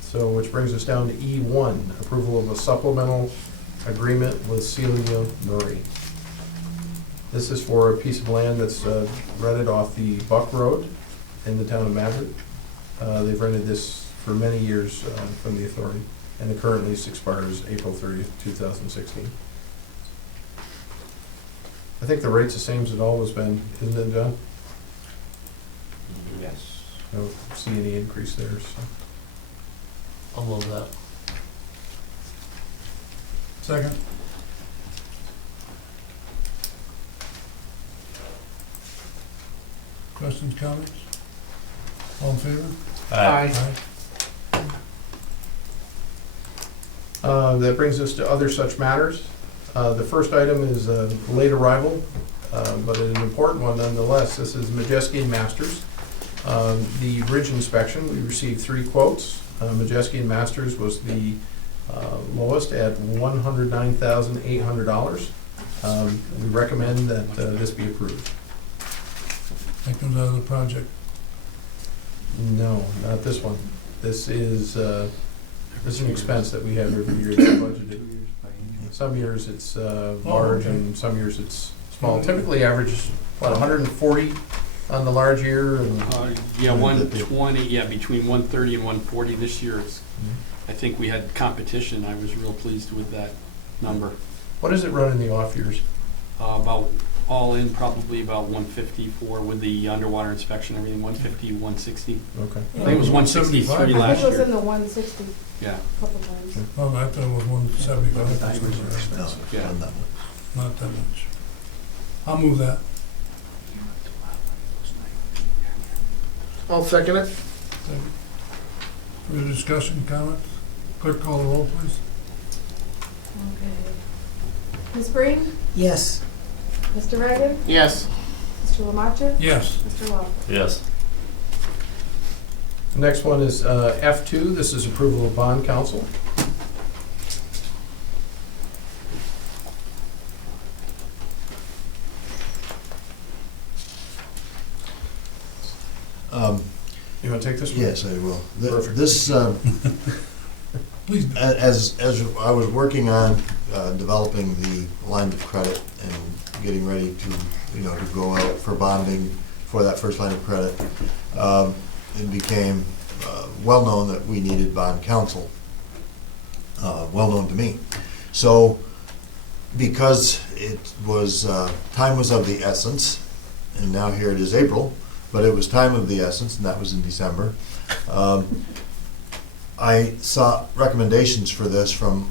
So, which brings us down to E1, approval of a supplemental agreement with Celia Murray. This is for a piece of land that's rented off the Buck Road in the town of Maverick. They've rented this for many years from the authority, and the current lease expires April 30th, 2016. I think the rate's the same as it always been, isn't it, John? Yes. I don't see any increase there, so. I'll move that. Second? Questions, comments? All in favor? Aye. That brings us to other such matters. The first item is a late arrival, but an important one nonetheless. This is Majeski and Masters. The bridge inspection, we received 3 quotes. Majeski and Masters was the lowest at $109,800. We recommend that this be approved. That comes out of the project. No, not this one. This is an expense that we have every year that's budgeted. Some years it's large and some years it's small. Typically averages, what, 140 on the large year? And Yeah, 120, yeah, between 130 and 140 this year. I think we had competition. I was real pleased with that number. what does it run in the off years? About, all in, probably about 154 with the underwater inspection, everything, 150, 160. Okay. I think it was 163 175. I think last it was in year. the 160 Yeah, a couple times. Oh, I thought it was 175. No, Yeah. on that one. Not that much. I'll move that. I'll second it. Further discussion, comments? Clerk, call the roll, please. Okay. Ms. Breen? Yes. Mr. Reagan? Yes. Mr. Lamaccia? Yes. Mr. Waller? Yes. The next one is F2. This is approval of bond council. You want to take this one? Yes, I will. Perfect. This, Please do. as I was working on developing the line of credit and getting ready to, to go out for bonding for that first line of credit, it became well-known that we needed bond counsel, well-known to me. So, because it was, time was of the essence, and now here it is April, but it was time of the essence, and that was in December. I saw recommendations for this from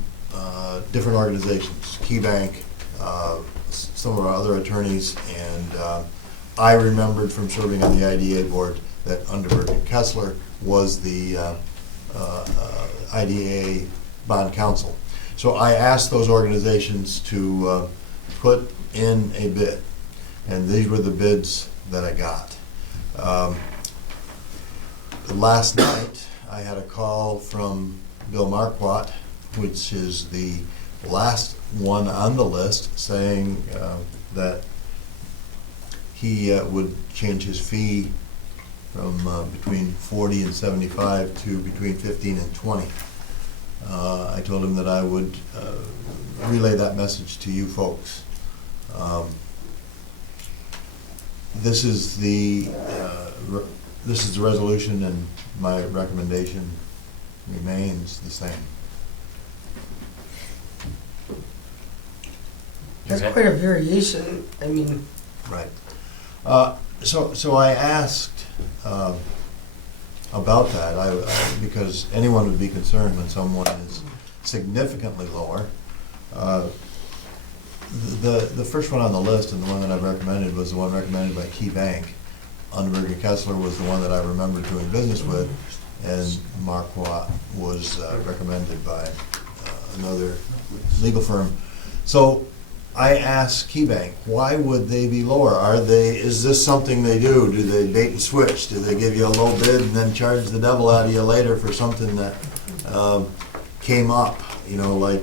different organizations, Key Bank, some of our other attorneys, and I remembered from serving on the IDA board that Underberg and Kessler was the IDA bond counsel. So I asked those organizations to put in a bid, and these were the bids that I got. Last night, I had a call from Bill Marquardt, which is the last one on the list, saying that he would change his fee from between 40 and 75 to between 15 and 20. I told him that I would relay that message to you folks. This is the resolution, and my recommendation remains the same. That's quite a variation. I mean, Right. So I asked about that, because anyone would be concerned when someone is significantly lower. The first one on the list, and the one that I recommended, was the one recommended by Key Bank. Underberg and Kessler was the one that I remember doing business with, and Marquardt was recommended by another legal firm. So I asked Key Bank, why would they be lower? Is this something they do? Do they bait and switch? Do they give you a low bid and then charge the devil out of you later for something that came up? Like,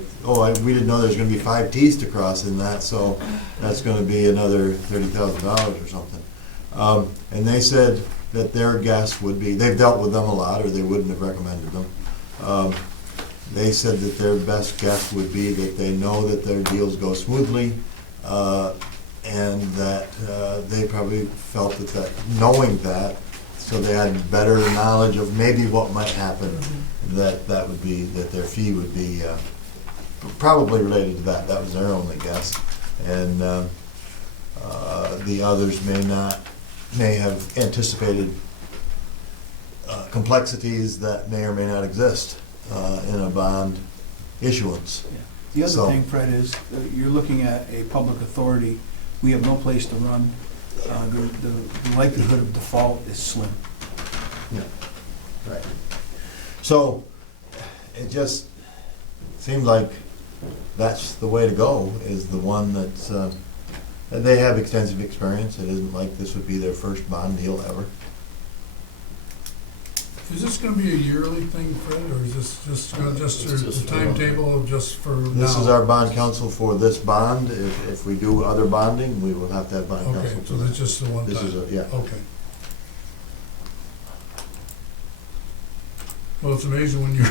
we didn't know there's gonna be 5 Ts to cross in that, so that's gonna be another $30,000 or something. And they said that their guess would be, they've dealt with them a lot, or they wouldn't have recommended them. They said that their best guess would be that they know that their deals go smoothly, and that they probably felt that knowing that, so they had better knowledge of maybe what might happen, that would be, that their fee would be probably related to that. That was their only guess. And the others may have anticipated complexities that may or may not exist in a bond issuance. The other So- thing, Fred, is you're looking at a public authority. We have no place to run. The likelihood of default is slim. Yeah, right. So, it just seemed like that's the way to go, is the one that's, they have extensive experience. It isn't like this would be their first bond deal ever. Is this gonna be a yearly thing, Fred, or is this just It's the timetable just for now? This is our bond counsel for this bond. If we do other bonding, we will have to have bond counsel. Okay, so that's just the one time? This is a, yeah. Okay. Well, it's amazing when you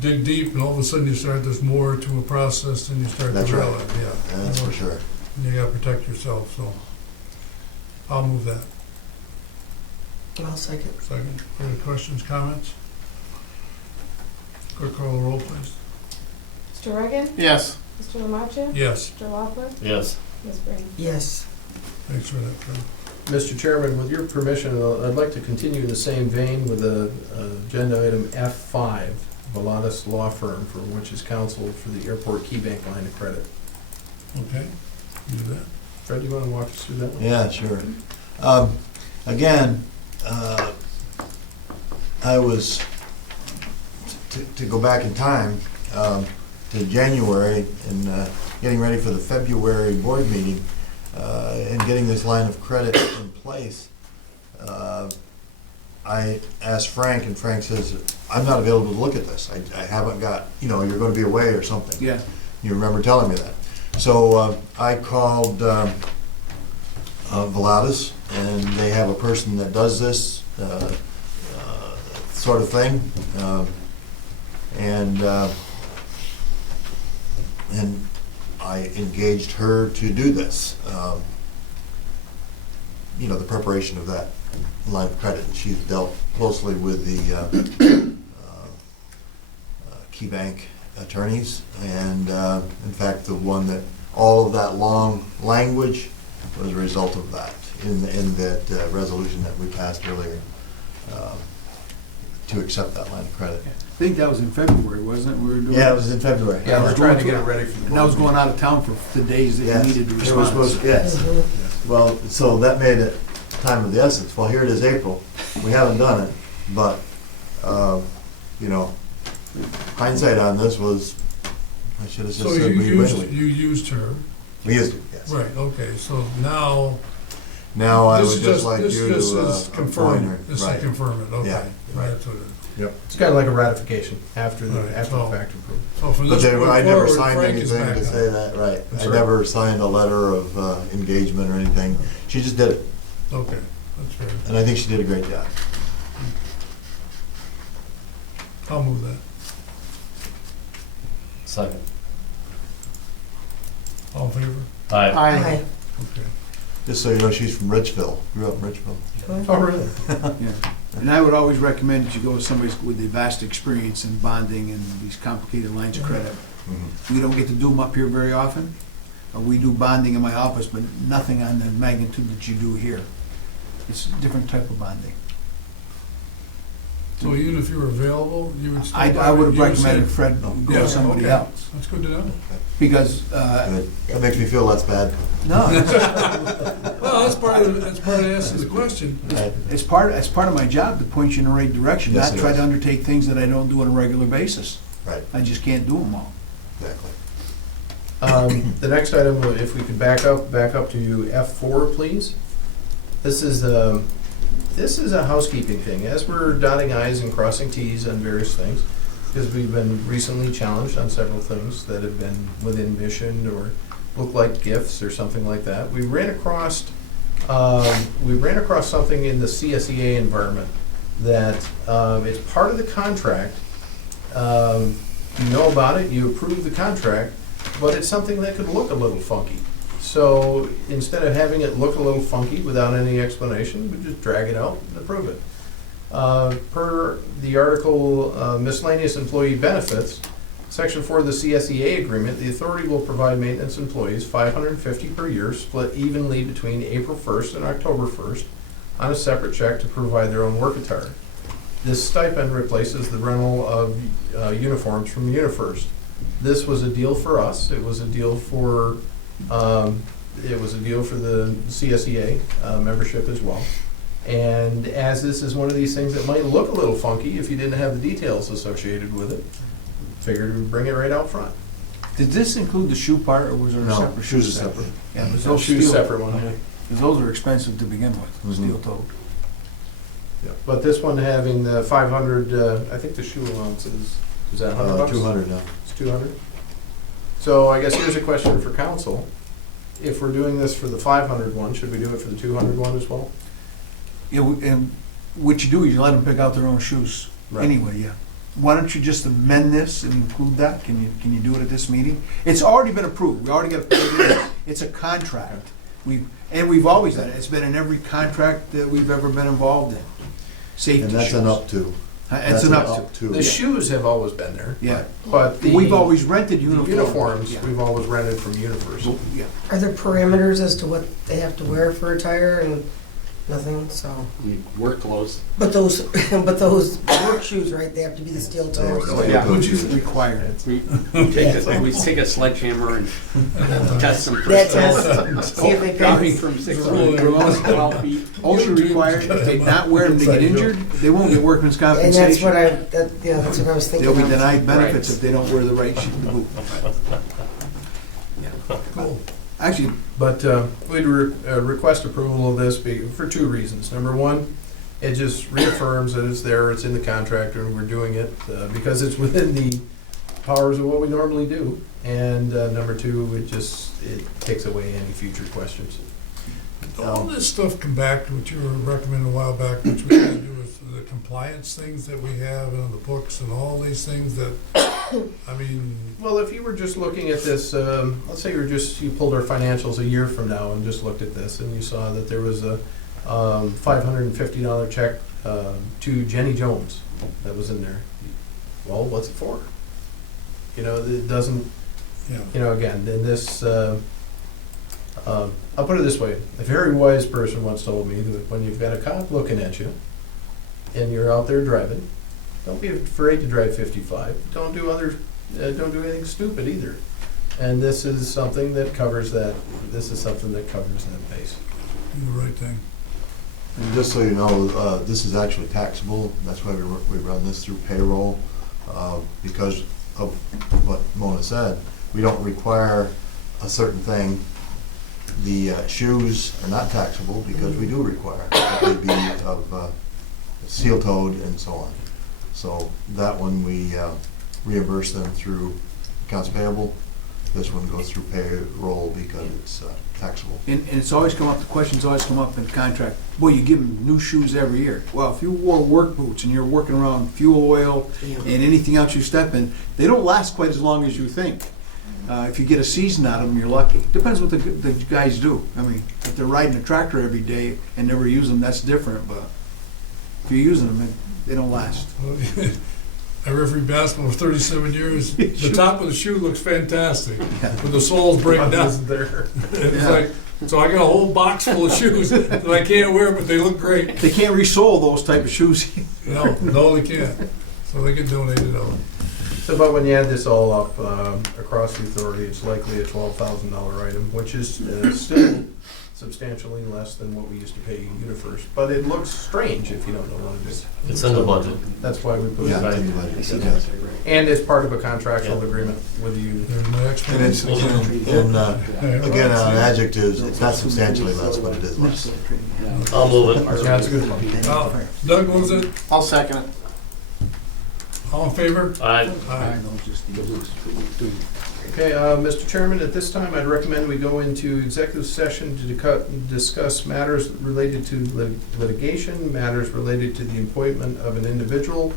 dig deep and all of a sudden you start, there's more to a process than you start to That's right. realize, yeah. That's for sure. And you gotta protect yourself, so I'll move that. I'll second. Second. Any questions, comments? Clerk call the roll, please. Mr. Reagan? Yes. Mr. Lamacha? Yes. Mr. Lockwood? Yes. Ms. Breen? Yes. Thanks for that, Fred. Mr. Chairman, with your permission, I'd like to continue in the same vein with agenda item F5, Volatus Law Firm, for which is counsel for the airport key bank line of credit. Okay, do that. Fred, you want to walk us through that one? Yeah, sure. Again, I was, to go back in time, to January and getting ready for the February board meeting, and getting this line of credit in place, I asked Frank, and Frank says, I'm not available to look at this. I haven't got, you're gonna be away or something. Yeah. You remember telling me that. So I called Volatus, and they have a person that does this sort of thing. And I engaged her to do this. The preparation of that line of credit. And she's dealt closely with the key bank attorneys, and in fact, the one that all of that long language was a result of that in that resolution that we passed earlier to accept that line of credit. I think that was in February, wasn't it? We were doing. Yeah, it was in February. Yeah, we're trying to get it ready for the And I was board going out of town for the days that Yes. you needed to It was respond. supposed, yes. Well, so that made it time of the essence. Well, here it is April. We haven't done it, but, hindsight on this was, I should have just So said you we used her, We used it, yes. right, okay, so now. Now I this would is just like this you just to is appoint confirm, her. this is Right. confirm it, okay. Yeah. Right, that's what it is. It's kind of like a ratification after the Right, fact so- approval. So from But this there, point I never forward, signed Frank is anything back to on. say that, right. I'm I sorry? never signed a letter of engagement or anything. She just did it, Okay, that's fair. and I think she did a great job. I'll move that. Second. All in favor? Aye. Aye. Okay. Just so you know, she's from Richville, grew up in Richville. Oh, really? Yeah. And I would always recommend that you go with somebody with a vast experience in bonding and these complicated lines of credit. We don't get to do them up here very often. We do bonding in my office, but nothing on the magnitude that you do here. It's a different type of bonding. So even if you were available, you would still. I would have you would recommended say- Fred go Yeah, with somebody okay. else. That's good to know. Because, Good. That makes me feel less bad. no, Well, that's part of asking the question. it's part of my job to point you in the right direction, Yes, not it try is. to undertake things that I don't do on a regular basis. Right, I just can't do them all. exactly. The next item, if we could back up to F4, please. This is a housekeeping thing. As we're dotting i's and crossing t's on various things, because we've been recently challenged on several things that have been within mission or look like gifts or something like that. We ran across something in the CSEA environment that it's part of the contract. You know about it, you approve the contract, but it's something that could look a little funky. So instead of having it look a little funky without any explanation, we just drag it out and approve it. Per the article miscellaneous employee benefits, section 4 of the CSEA agreement, the authority will provide maintenance employees $550 per year, split evenly between April 1st and October 1st, on a separate check to provide their own work attire. This stipend replaces the rental of uniforms from UniFirst. This was a deal for us. It was a deal for the CSEA membership as well. And as this is one of these things that might look a little funky if you didn't have the details associated with it, figured we'd bring it right out front. Did this include the shoe part, or was there a No, separate? shoes are set? separate. Yeah, but Those those shoes steel, separate one, yeah. because those are expensive to begin with, Mhm. steel toed. Yeah. But this one having the 500, I think the shoe allowance is that $100? 200 now. It's 200? So I guess here's a question for council. If we're doing this for the 500 one, should we do it for the 200 one as well? Yeah, and what you do is you let them pick out their own shoes. Anyway, yeah. Why don't you just amend this and include that? Can you do it at this meeting? It's already been approved. We already got to put it in. It's a contract. We've always done it. It's been in every contract that we've ever been involved in. Safety And shoes. that's an up to. It's an up to. The shoes have always been there. Yeah. But the We've always rented the uniforms. uniforms, Yeah. we've always rented from Universal. Yeah. Are there parameters as to what they have to wear for attire and nothing, so? I mean, work clothes. But those, but those work shoes, right, they have to be the steel toes? Yeah. Which is required. We take a sledgehammer and test them for That stealth. test, see if they Dropping pass. from 6 Really? to 12 feet. Also required, if they not wear them, they get injured, they won't get workman's And that's what compensation. that's what I was thinking They'll be of. denied benefits if they don't wear the right shoe. Cool. Actually, But we'd request approval of this for two reasons. Number one, it just reaffirms that it's there, it's in the contract, and we're doing it because it's within the powers of what we normally do. And number two, it takes away any future questions. All this stuff come back to what you were recommending a while back, which we gotta do with the compliance things that we have on the books and all these things that, I mean, Well, if you were just looking at this, let's say you pulled our financials a year from now and just looked at this, and you saw that there was a $550 check to Jenny Jones that was in there. Well, what's it for? You know, it doesn't, yeah. again, then this, I'll put it this way. A very wise person once told me that when you've got a cop looking at you and you're out there driving, don't be afraid to drive 55. Don't do anything stupid either. And this is something that covers that. This is something that covers that base. Do the right thing. And just so you know, this is actually taxable. That's why we run this through payroll, because of what Mona said. We don't require a certain thing. The shoes are not taxable because we do require it. They'd be of steel-toed and so on. So that one we reimburse them through accounts payable. This one goes through payroll because it's taxable. and it's always come up, the questions always come up in the contract, boy, you give them new shoes every year. Well, if you wore work boots and you're working around fuel oil Yeah. and anything else you step in, they don't last quite as long as you think. If you get a season out of them, you're lucky. Depends what the guys do. I mean, if they're riding a tractor every day and never use them, that's different, but if you're using them, they don't last. I refereed basketball for 37 years. The top of the shoe looks fantastic, Yeah. but the soles break down. Wasn't there? It's Yeah. like, so I got a whole box full of shoes that I can't wear, but they look great. They can't resole those type of shoes. No, they can't. So they get donated out. So, but when you add this all up across the authority, it's likely a $12,000 item, which is still substantially less than what we used to pay UniFirst. But it looks strange if you don't know what it is. It's in the budget. That's why we put it Yeah, back. it's in the budget, yes. And it's part of a contractual agreement with you. There's my And explanation. it's, again, on adjectives, it's not substantially less, but it is less. I'll move it. Yeah, that's a good one. Doug moves it. I'll second it. All in favor? Aye. Aye. Okay, Mr. Chairman, at this time, I'd recommend we go into executive session to discuss matters related to litigation, matters related to the appointment of an individual,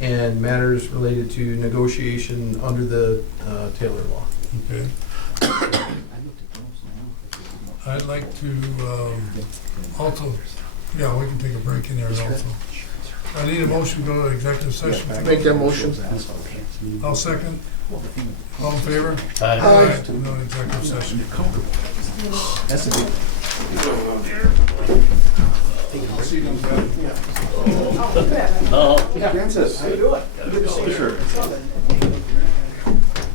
and matters related to negotiation under the Taylor law. Okay. I'd like to also, yeah, we can take a break in there also. I need a motion to go to executive session. Make that motion. I'll second. All in favor? Aye. Aye. No executive session. That's a big. I'll see you guys. Oh. Francis, how you doing? Good to see you. Sure.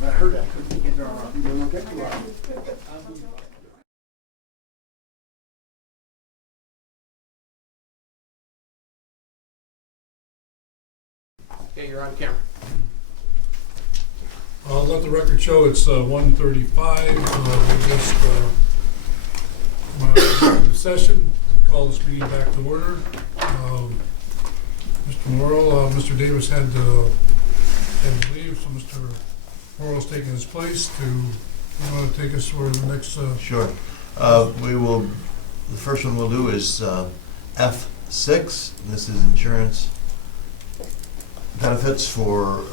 I heard that. Couldn't get there on. You don't get too long. Okay, you're on camera. I'll let the record show it's 1:35. We just come out of executive session. Call this meeting back to order. Mr. Morrow, Mr. Davis had to leave, so Mr. Morrow's taking his place. You want to take us for the next? Sure. We will, the first one we'll do is F6. This is insurance benefits for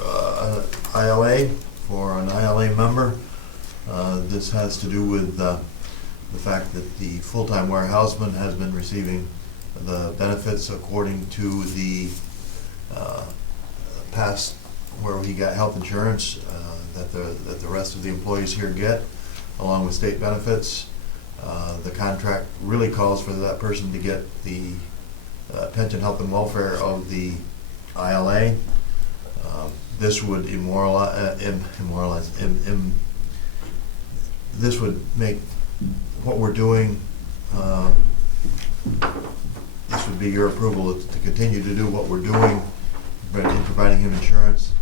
ILA, for an ILA member. This has to do with the fact that the full-time warehouseman has been receiving the benefits according to the past, where he got health insurance that the rest of the employees here get, along with state benefits. The contract really calls for that person to get the pension, health, and welfare of the ILA. This would this would make what we're doing, this would be your approval to continue to do what we're doing, but in providing him insurance.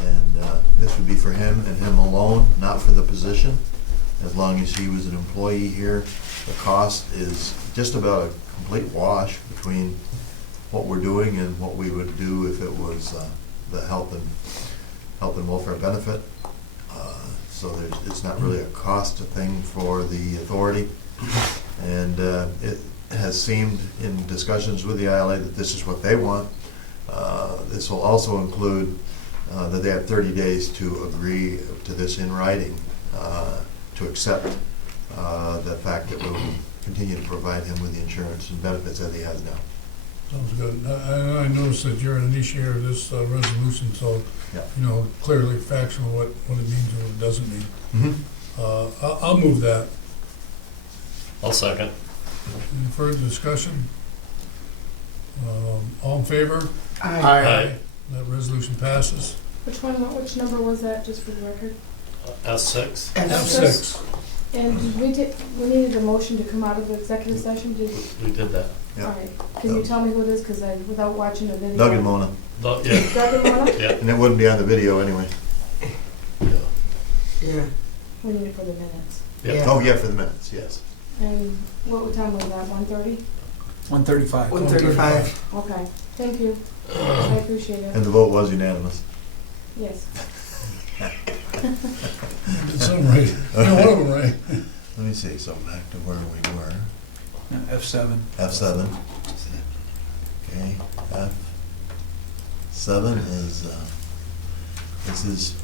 And this would be for him and him alone, not for the position. As long as he was an employee here, the cost is just about a complete wash between what we're doing and what we would do if it was the health and welfare benefit. So it's not really a cost thing for the authority. And it has seemed in discussions with the ILA that this is what they want. This will also include that they have 30 days to agree to this in writing, to accept the fact that we'll continue to provide him with the insurance and benefits that he has now. Sounds good. I noticed that you're an initiator of this resolution, so Yeah. you know clearly factual what it means and what it doesn't mean. Mm-hmm. I'll move that. I'll second. Any further discussion? All in favor? Aye. That resolution passes. Which number was that, just for the record? S6? F6. And we needed a motion to come out of the executive session, We did that. Yeah. all right. Can you tell me who it is, because without watching the video. Doug and Mona. Yeah. Doug and Mona? Yeah. And it wouldn't be on the video anyway. Yeah. We need it for the minutes. Yeah. Oh, yeah, for the minutes, yes. And what time was that, 1:30? 135. 135. Okay, thank you. I appreciate it. And the vote was unanimous. Yes. Did some right. No, one of them right. Let me see, so back to where we were. F7. F7. Okay, F7 is, this is,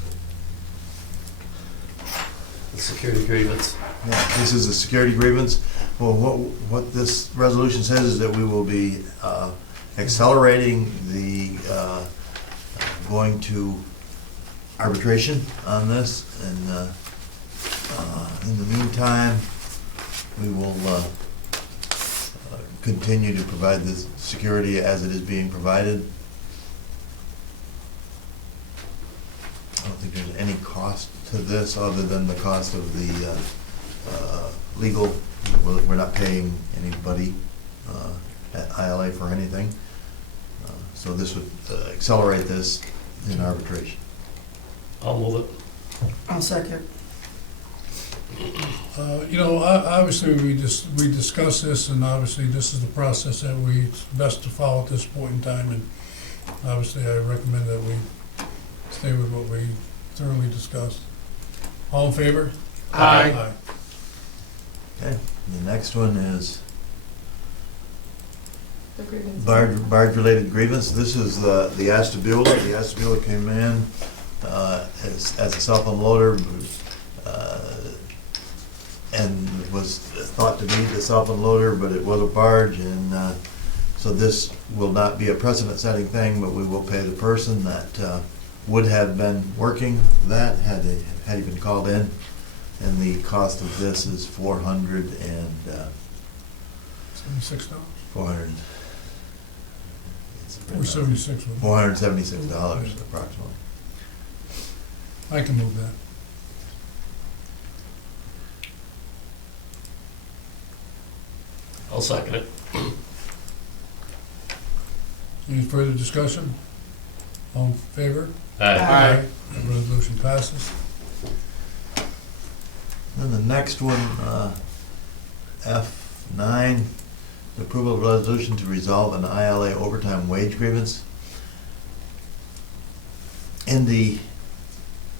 The security grievance. yeah, this is a security grievance. Well, what this resolution says is that we will be accelerating the going to arbitration on this, and in the meantime, we will continue to provide this security as it is being provided. I don't think there's any cost to this other than the cost of the legal. We're not paying anybody at ILA for anything. So this would accelerate this in arbitration. I'll move it. I'll second. You know, obviously, we discussed this, and obviously, this is the process that it's best to follow at this point in time, and obviously, I recommend that we stay with what we thoroughly discussed. All in favor? Aye. Okay, the next one is The grievance. barge-related grievance. This is the Ashtabula. The Ashtabula came in as a self-unloader, and was thought to be the self-unloader, but it was a barge, and so this will not be a precedent-setting thing, but we will pay the person that would have been working that had he been called in, and the cost of this is $476. $476. $476 approximately. I can move that. I'll second it. Any further discussion? All in favor? Aye. That resolution passes. Then the next one, F9, the approval of resolution to resolve an ILA overtime wage grievance. In the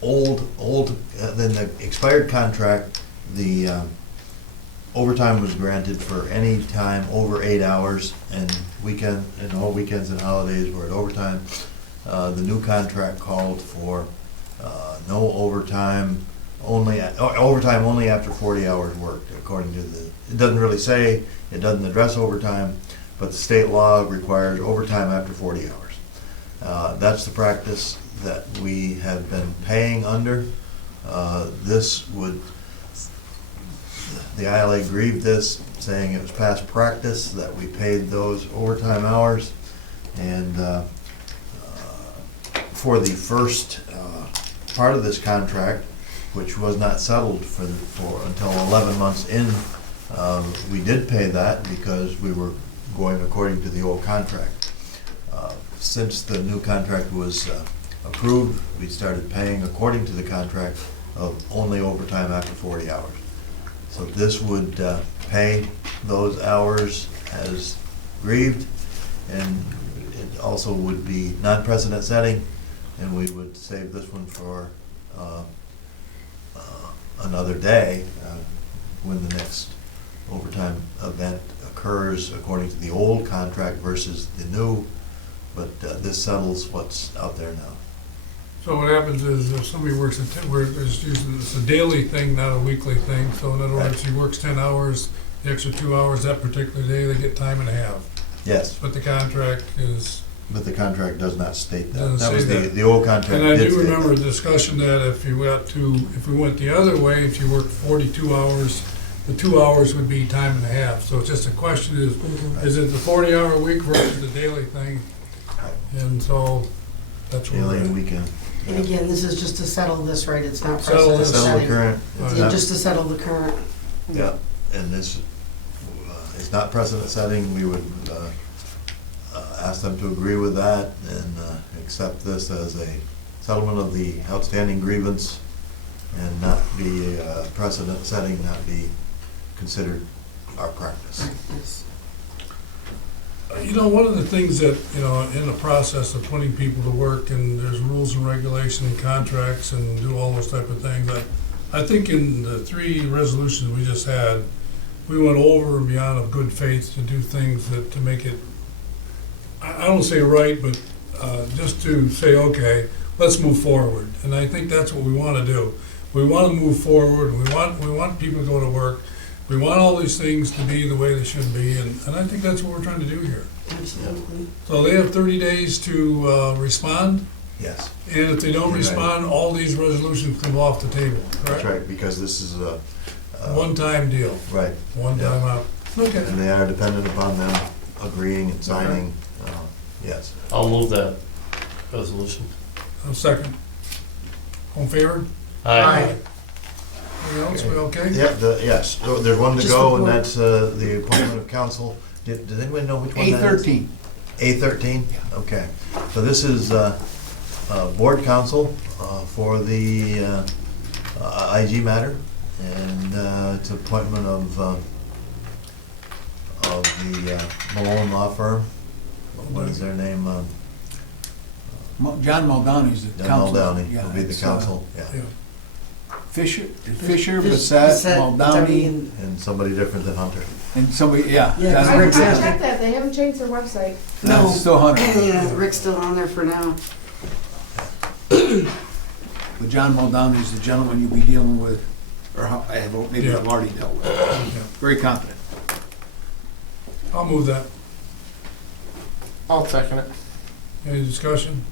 then the expired contract, the overtime was granted for any time over 8 hours, and all weekends and holidays were at overtime. The new contract called for no overtime, overtime only after 40 hours worked, according to it doesn't really say, it doesn't address overtime, but the state law requires overtime after 40 hours. That's the practice that we have been paying under. The ILA grieved this, saying it was past practice that we paid those overtime hours. And for the first part of this contract, which was not settled for until 11 months in, we did pay that because we were going according to the old contract. Since the new contract was approved, we started paying according to the contract of only overtime after 40 hours. So this would pay those hours as grieved, and it also would be non-precedent setting, and we would save this one for another day when the next overtime event occurs according to the old contract versus the new, but this settles what's out there now. So what happens is if somebody works it's a daily thing, not a weekly thing. So in other words, he works 10 hours, the extra 2 hours that particular day, they get time and a half. Yes, But the contract is, but the contract does not state that. Doesn't That was say that. the old contract and I did do state remember a that. discussion that if we went the other way, if you worked 42 hours, the 2 hours would be time and a half. So it's just a question is it the 40-hour week versus the daily thing? And so that's what Daily we're and at. weekend. And again, this is just to settle this, right? It's not Settle precedent this. Settle the setting. current. It's Yeah, not- just to settle the current. Yeah, and this, it's not precedent setting, we would ask them to agree with that and accept this as a settlement of the outstanding grievance and not be precedent setting, not be considered our practice. Yes. You know, one of the things that, in the process of putting people to work, and there's rules and regulation and contracts and do all those type of things, I think in the 3 resolutions we just had, we went over and beyond of good faith to do things to make it, I don't say right, but just to say, okay, let's move forward. And I think that's what we want to do. We want to move forward. We want people to go to work. We want all these things to be the way they should be, and I think that's what we're trying to do here. Absolutely. So they have 30 days to respond, Yes, and if they don't You're right. respond, all these resolutions come off the table, that's correct? right, because this is a. One-time deal, Right, one time out. Okay. and they are dependent upon them agreeing and signing, yes. I'll move that resolution. A second. All in favor? Aye. Anything else, we okay? Yeah, yes, so there's one to Just go, and before- that's the appointment of council. Does anybody know which one that is? A13. A13? Okay. So this is board council for the IG matter, and it's appointment of the Malone Law Firm. What is their name? John Muldowney's the Don council. Muldowney Yeah, will be the it's, council, yeah. Yeah. Fisher, Bissett, Bissett, Muldowney, and- And somebody different than Hunter. and somebody, yeah. Yeah, that's I Rick's Rick. asking. checked that, they haven't changed their website. No. That's still Hunter. Yeah, Rick's still on there for now. But John Muldowney's the gentleman you'll be dealing with, or maybe Yeah. I've already dealt with. Yeah. Very competent. I'll move that. I'll second it. Any discussion?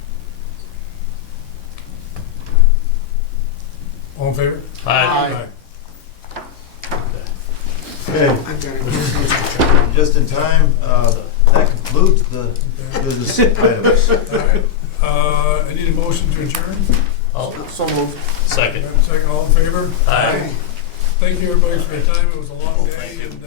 All in favor? Aye. Okay, I've got it. just in time, that concludes the business items. All right. I need a motion to adjourn. I'll So moved. second. Second, all in favor? Aye. Thank you, everybody, for your time. It was a long day, Thank you. and